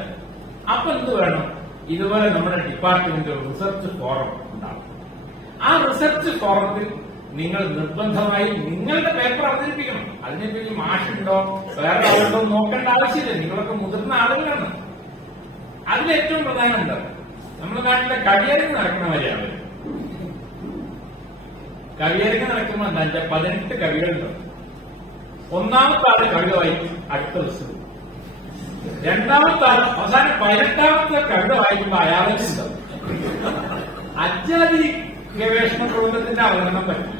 അപ്പൊ എന്ത് വേണം? ഇതുപോലെ നമ്മുടെ ഡിപ്പാർട്ട്മെന്റ് റിസർച്ച് ഫോറം ഉണ്ടാകും. ആ റിസർച്ച് ഫോറത്തിൽ നിങ്ങൾ നിർബന്ധമായി നിങ്ങളുടെ പേപ്പർ അവതരിപ്പിക്കണം. അതിനെപ്പറ്റി മാഷുണ്ടോ വേറെ ആളുണ്ടോ നോക്കേണ്ട ആവശ്യമില്ല. നിങ്ങളൊക്കെ മുതിർന്ന ആളുകളാണ്. അതിലേറ്റവും പ്രധാനമുണ്ട് നമ്മുടെ നാട്ടിലെ കവിയരങ്ങ് നടക്കണവരെയാണ്. കവിയരങ്ങ് നടക്കുമ്പോൾ എന്താ 18 കവികളുണ്ട്. ഒന്നാമത്തെ ആള് കവിത വായിക്കും, അടുത്ത ദിവസം. രണ്ടാമത്തെ ആള് അവസാനം 18ാമത്തെ കവിത വായിക്കുമ്പോൾ അയാളെ ഉണ്ടാവും. അജാതി ഗവേഷണ പ്രബന്ധത്തിന്റെ അവതരണം പറ്റില്ല.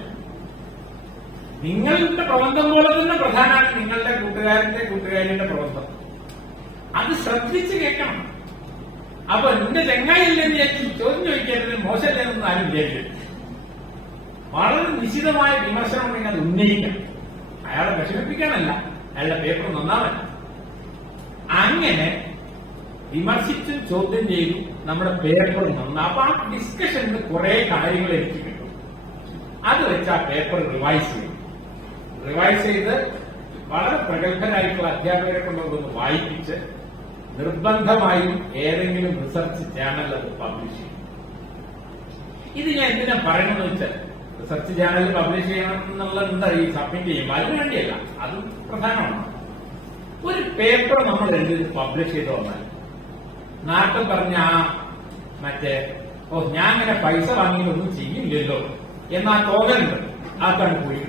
നിങ്ങളുടെ പ്രബന്ധം പോലെ തന്നെ പ്രധാനമാണ് നിങ്ങളുടെ കൂട്ടുകാരന്റെ പ്രബന്ധം. അത് ശ്രദ്ധിച്ച് കേൾക്കണം. അപ്പൊ നിന്റെ ചെങ്ങായില്ലെന്ന് വിചാരിച്ച് ചോദ്യം ചോദിക്കരുത്, മോശമില്ലെന്നൊന്നും ആരും വിചാരിക്കരുത്. വളരെ നിശ്ചിതമായ വിമർശനം ഉണ്ടെങ്കിൽ അത് ഉന്നയിക്കണം. അയാളെ വിഷമിപ്പിക്കാനല്ല, അയാളുടെ പേപ്പർ നന്നാവല്ല. അങ്ങനെ വിമർശിച്ചും ചോദ്യം ചെയ്തു നമ്മുടെ പേപ്പർ നന്നാ. അപ്പൊ ആ ഡിസ്കഷനിൽ കുറെ കാര്യങ്ങൾ എനിക്ക് കിട്ടും. അത് വെച്ച് ആ പേപ്പർ റിവൈസ് ചെയ്ത് വളരെ പ്രഗത്ഭരായിട്ടുള്ള അധ്യാപകരെ കൊണ്ടൊന്ന് വായിപ്പിച്ച് നിർബന്ധമായും ഏതെങ്കിലും റിസർച്ച് ചാനൽ അത് പബ്ലിഷ് ചെയ്യും. ഇത് ഞാൻ എന്തിനാ പറയണമെന്ന് വെച്ചാൽ റിസർച്ച് ചാനൽ പബ്ലിഷ് ചെയ്യണം എന്നുള്ളത് എന്താ ഈ സബ്മിറ്റ് ചെയ്യും അതിനു വേണ്ടിയല്ല, അതും പ്രധാനമാണ്. ഒരു പേപ്പർ നമ്മൾ എഴുതി പബ്ലിഷ് ചെയ്ത് വന്നാൽ നാട്ടിൽ പറഞ്ഞ മറ്റേ ഞാൻ അങ്ങനെ പൈസ വാങ്ങിയൊന്നും ചെയ്യില്ലല്ലോ എന്നാ തോന്നലുണ്ട്. ആർക്കാണ് പോയി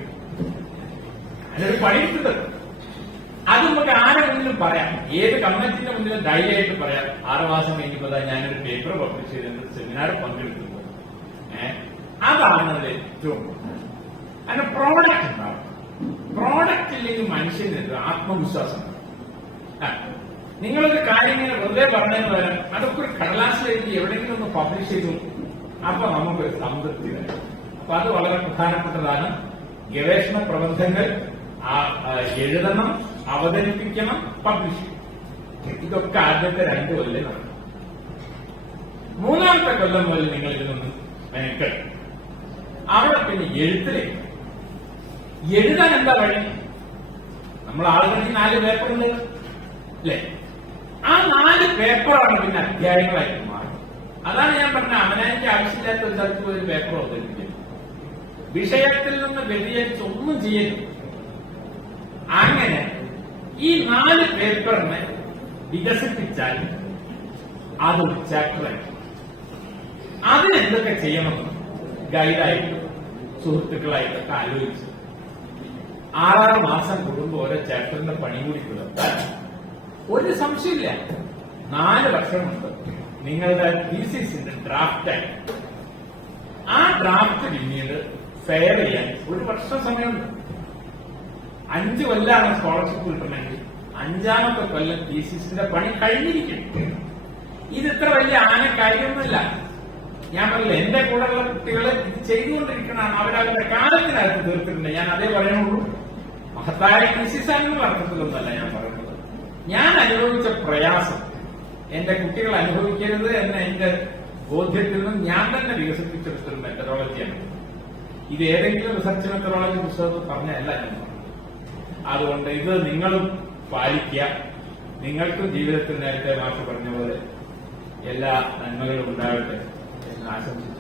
അതിനൊരു പണിയിട്ടുണ്ട്. അത് നമുക്ക് ആരെ മുന്നിലും പറയാം, ഏത് കമ്മിറ്റിന്റെ മുന്നിലും ധൈര്യമായിട്ട് പറയാം. 6 മാസം കഴിഞ്ഞപ്പോൾ ഞാനൊരു പേപ്പർ പബ്ലിഷ് ചെയ്തിട്ട് സെമിനാറിൽ പങ്കെടുക്കുന്നത്. അതാണ് അതിൽ ഏറ്റവും അതിന് പ്രോഡക്റ്റ് ഉണ്ടാവും. പ്രോഡക്റ്റ് ഇല്ലെങ്കിൽ മനുഷ്യന് ആത്മവിശ്വാസം. നിങ്ങളൊരു കാര്യം ഇങ്ങനെ വെറുതെ പറഞ്ഞതിന് പകരം അതൊക്കെ ഒരു കടലാസിലെഴുതി എവിടെയെങ്കിലും ഒന്ന് പബ്ലിഷ് ചെയ്തു, അപ്പൊ നമുക്കൊരു സംതൃപ്തി വരും. അപ്പൊ അത് വളരെ പ്രധാനപ്പെട്ടതാണ്. ഗവേഷണ പ്രബന്ധങ്ങൾ എഴുതണം, അവതരിപ്പിക്കണം, പബ്ലിഷ് ചെയ്യണം. ഇതൊക്കെ ആദ്യത്തെ 2 കൊല്ലം നടക്കും. 3ാമത്തെ കൊല്ലം മുതൽ നിങ്ങൾ ഇതിനൊന്ന് മെനക്കെടും. അവിടെ പിന്നെ എഴുത്തിലേക്ക് എഴുതാൻ എന്താ വഴി? നമ്മൾ ആളുകൾക്ക് 4 പേപ്പറുണ്ട് അല്ലെ? ആ 4 പേപ്പറാണ് പിന്നെ അധ്യായങ്ങളായിട്ട് മാറും. അതാണ് ഞാൻ പറഞ്ഞ അവനാనికి ആവശ്യമില്ലാത്ത ഒരു സ്ഥലത്ത് പോയി ഒരു പേപ്പർ അവതരിപ്പിക്കുന്നത്. വിഷയത്തിൽ നിന്ന് വ്യതിചലിച്ച് ഒന്നും ചെയ്യരുത്. അങ്ങനെ ഈ 4 പേപ്പറിനെ വികസിപ്പിച്ചാൽ അതൊരു ചാപ്റ്ററായി. അതിനെന്തൊക്കെ ചെയ്യണമെന്ന് ഗൈഡായിട്ട് സുഹൃത്തുക്കളായിട്ടൊക്കെ ആലോചിച്ചു 6 മാസം കൂടുമ്പോൾ ഓരോ ചാപ്റ്ററിന്റെ പണി കൂടി പുലർത്താൻ ഒരു സംശയമില്ല. 4 വർഷമുണ്ട് നിങ്ങളുടെ തീസിസിന്റെ ഡ്രാഫ്റ്റായി. ആ ഡ്രാഫ്റ്റ് പിന്നീട് ഫെയർ ചെയ്യാൻ 1 വർഷം സമയമുണ്ട്. 5 കൊല്ലാണ് സ്കോളർഷിപ്പ് കിട്ടണമെങ്കിൽ 5ാമത്തെ കൊല്ലം തീസിസിന്റെ പണി കഴിഞ്ഞിരിക്കും. ഇത് ഇത്ര വലിയ കാര്യമൊന്നുമില്ല. ഞാൻ പറഞ്ഞില്ല, എന്റെ കൂടെയുള്ള കുട്ടികൾ ഇത് ചെയ്തുകൊണ്ടിരിക്കണമാണ്. അവരവരുടെ കാലത്തിനകത്ത് തീർത്തിട്ടുണ്ട്. ഞാൻ അതേ പറയുള്ളൂ. മഹത്തായ തീസിസാണെന്നുള്ള അർത്ഥത്തിലൊന്നല്ല ഞാൻ പറയുന്നത്. ഞാൻ അനുഭവിച്ച പ്രയാസം എന്റെ കുട്ടികൾ അനുഭവിക്കരുത് എന്ന എന്റെ ബോധ്യത്തിൽ നിന്നും ഞാൻ തന്നെ വികസിപ്പിച്ചെടുത്തൊരു മെത്തഡോളജിയാണ്. ഇത് ഏതെങ്കിലും റിസർച്ച് മെത്തഡോളജി പുസ്തകത്തിൽ പറഞ്ഞല്ല ഞാൻ പറഞ്ഞത്. അതുകൊണ്ട് ഇത് നിങ്ങളും പാലിക്കുക. നിങ്ങൾക്കും ജീവിതത്തിൽ നേരത്തെ മാഷ് പറഞ്ഞ പോലെ എല്ലാ നന്മകളും ഉണ്ടാകട്ടെ എന്ന് ആശംസിക്കുന്നു.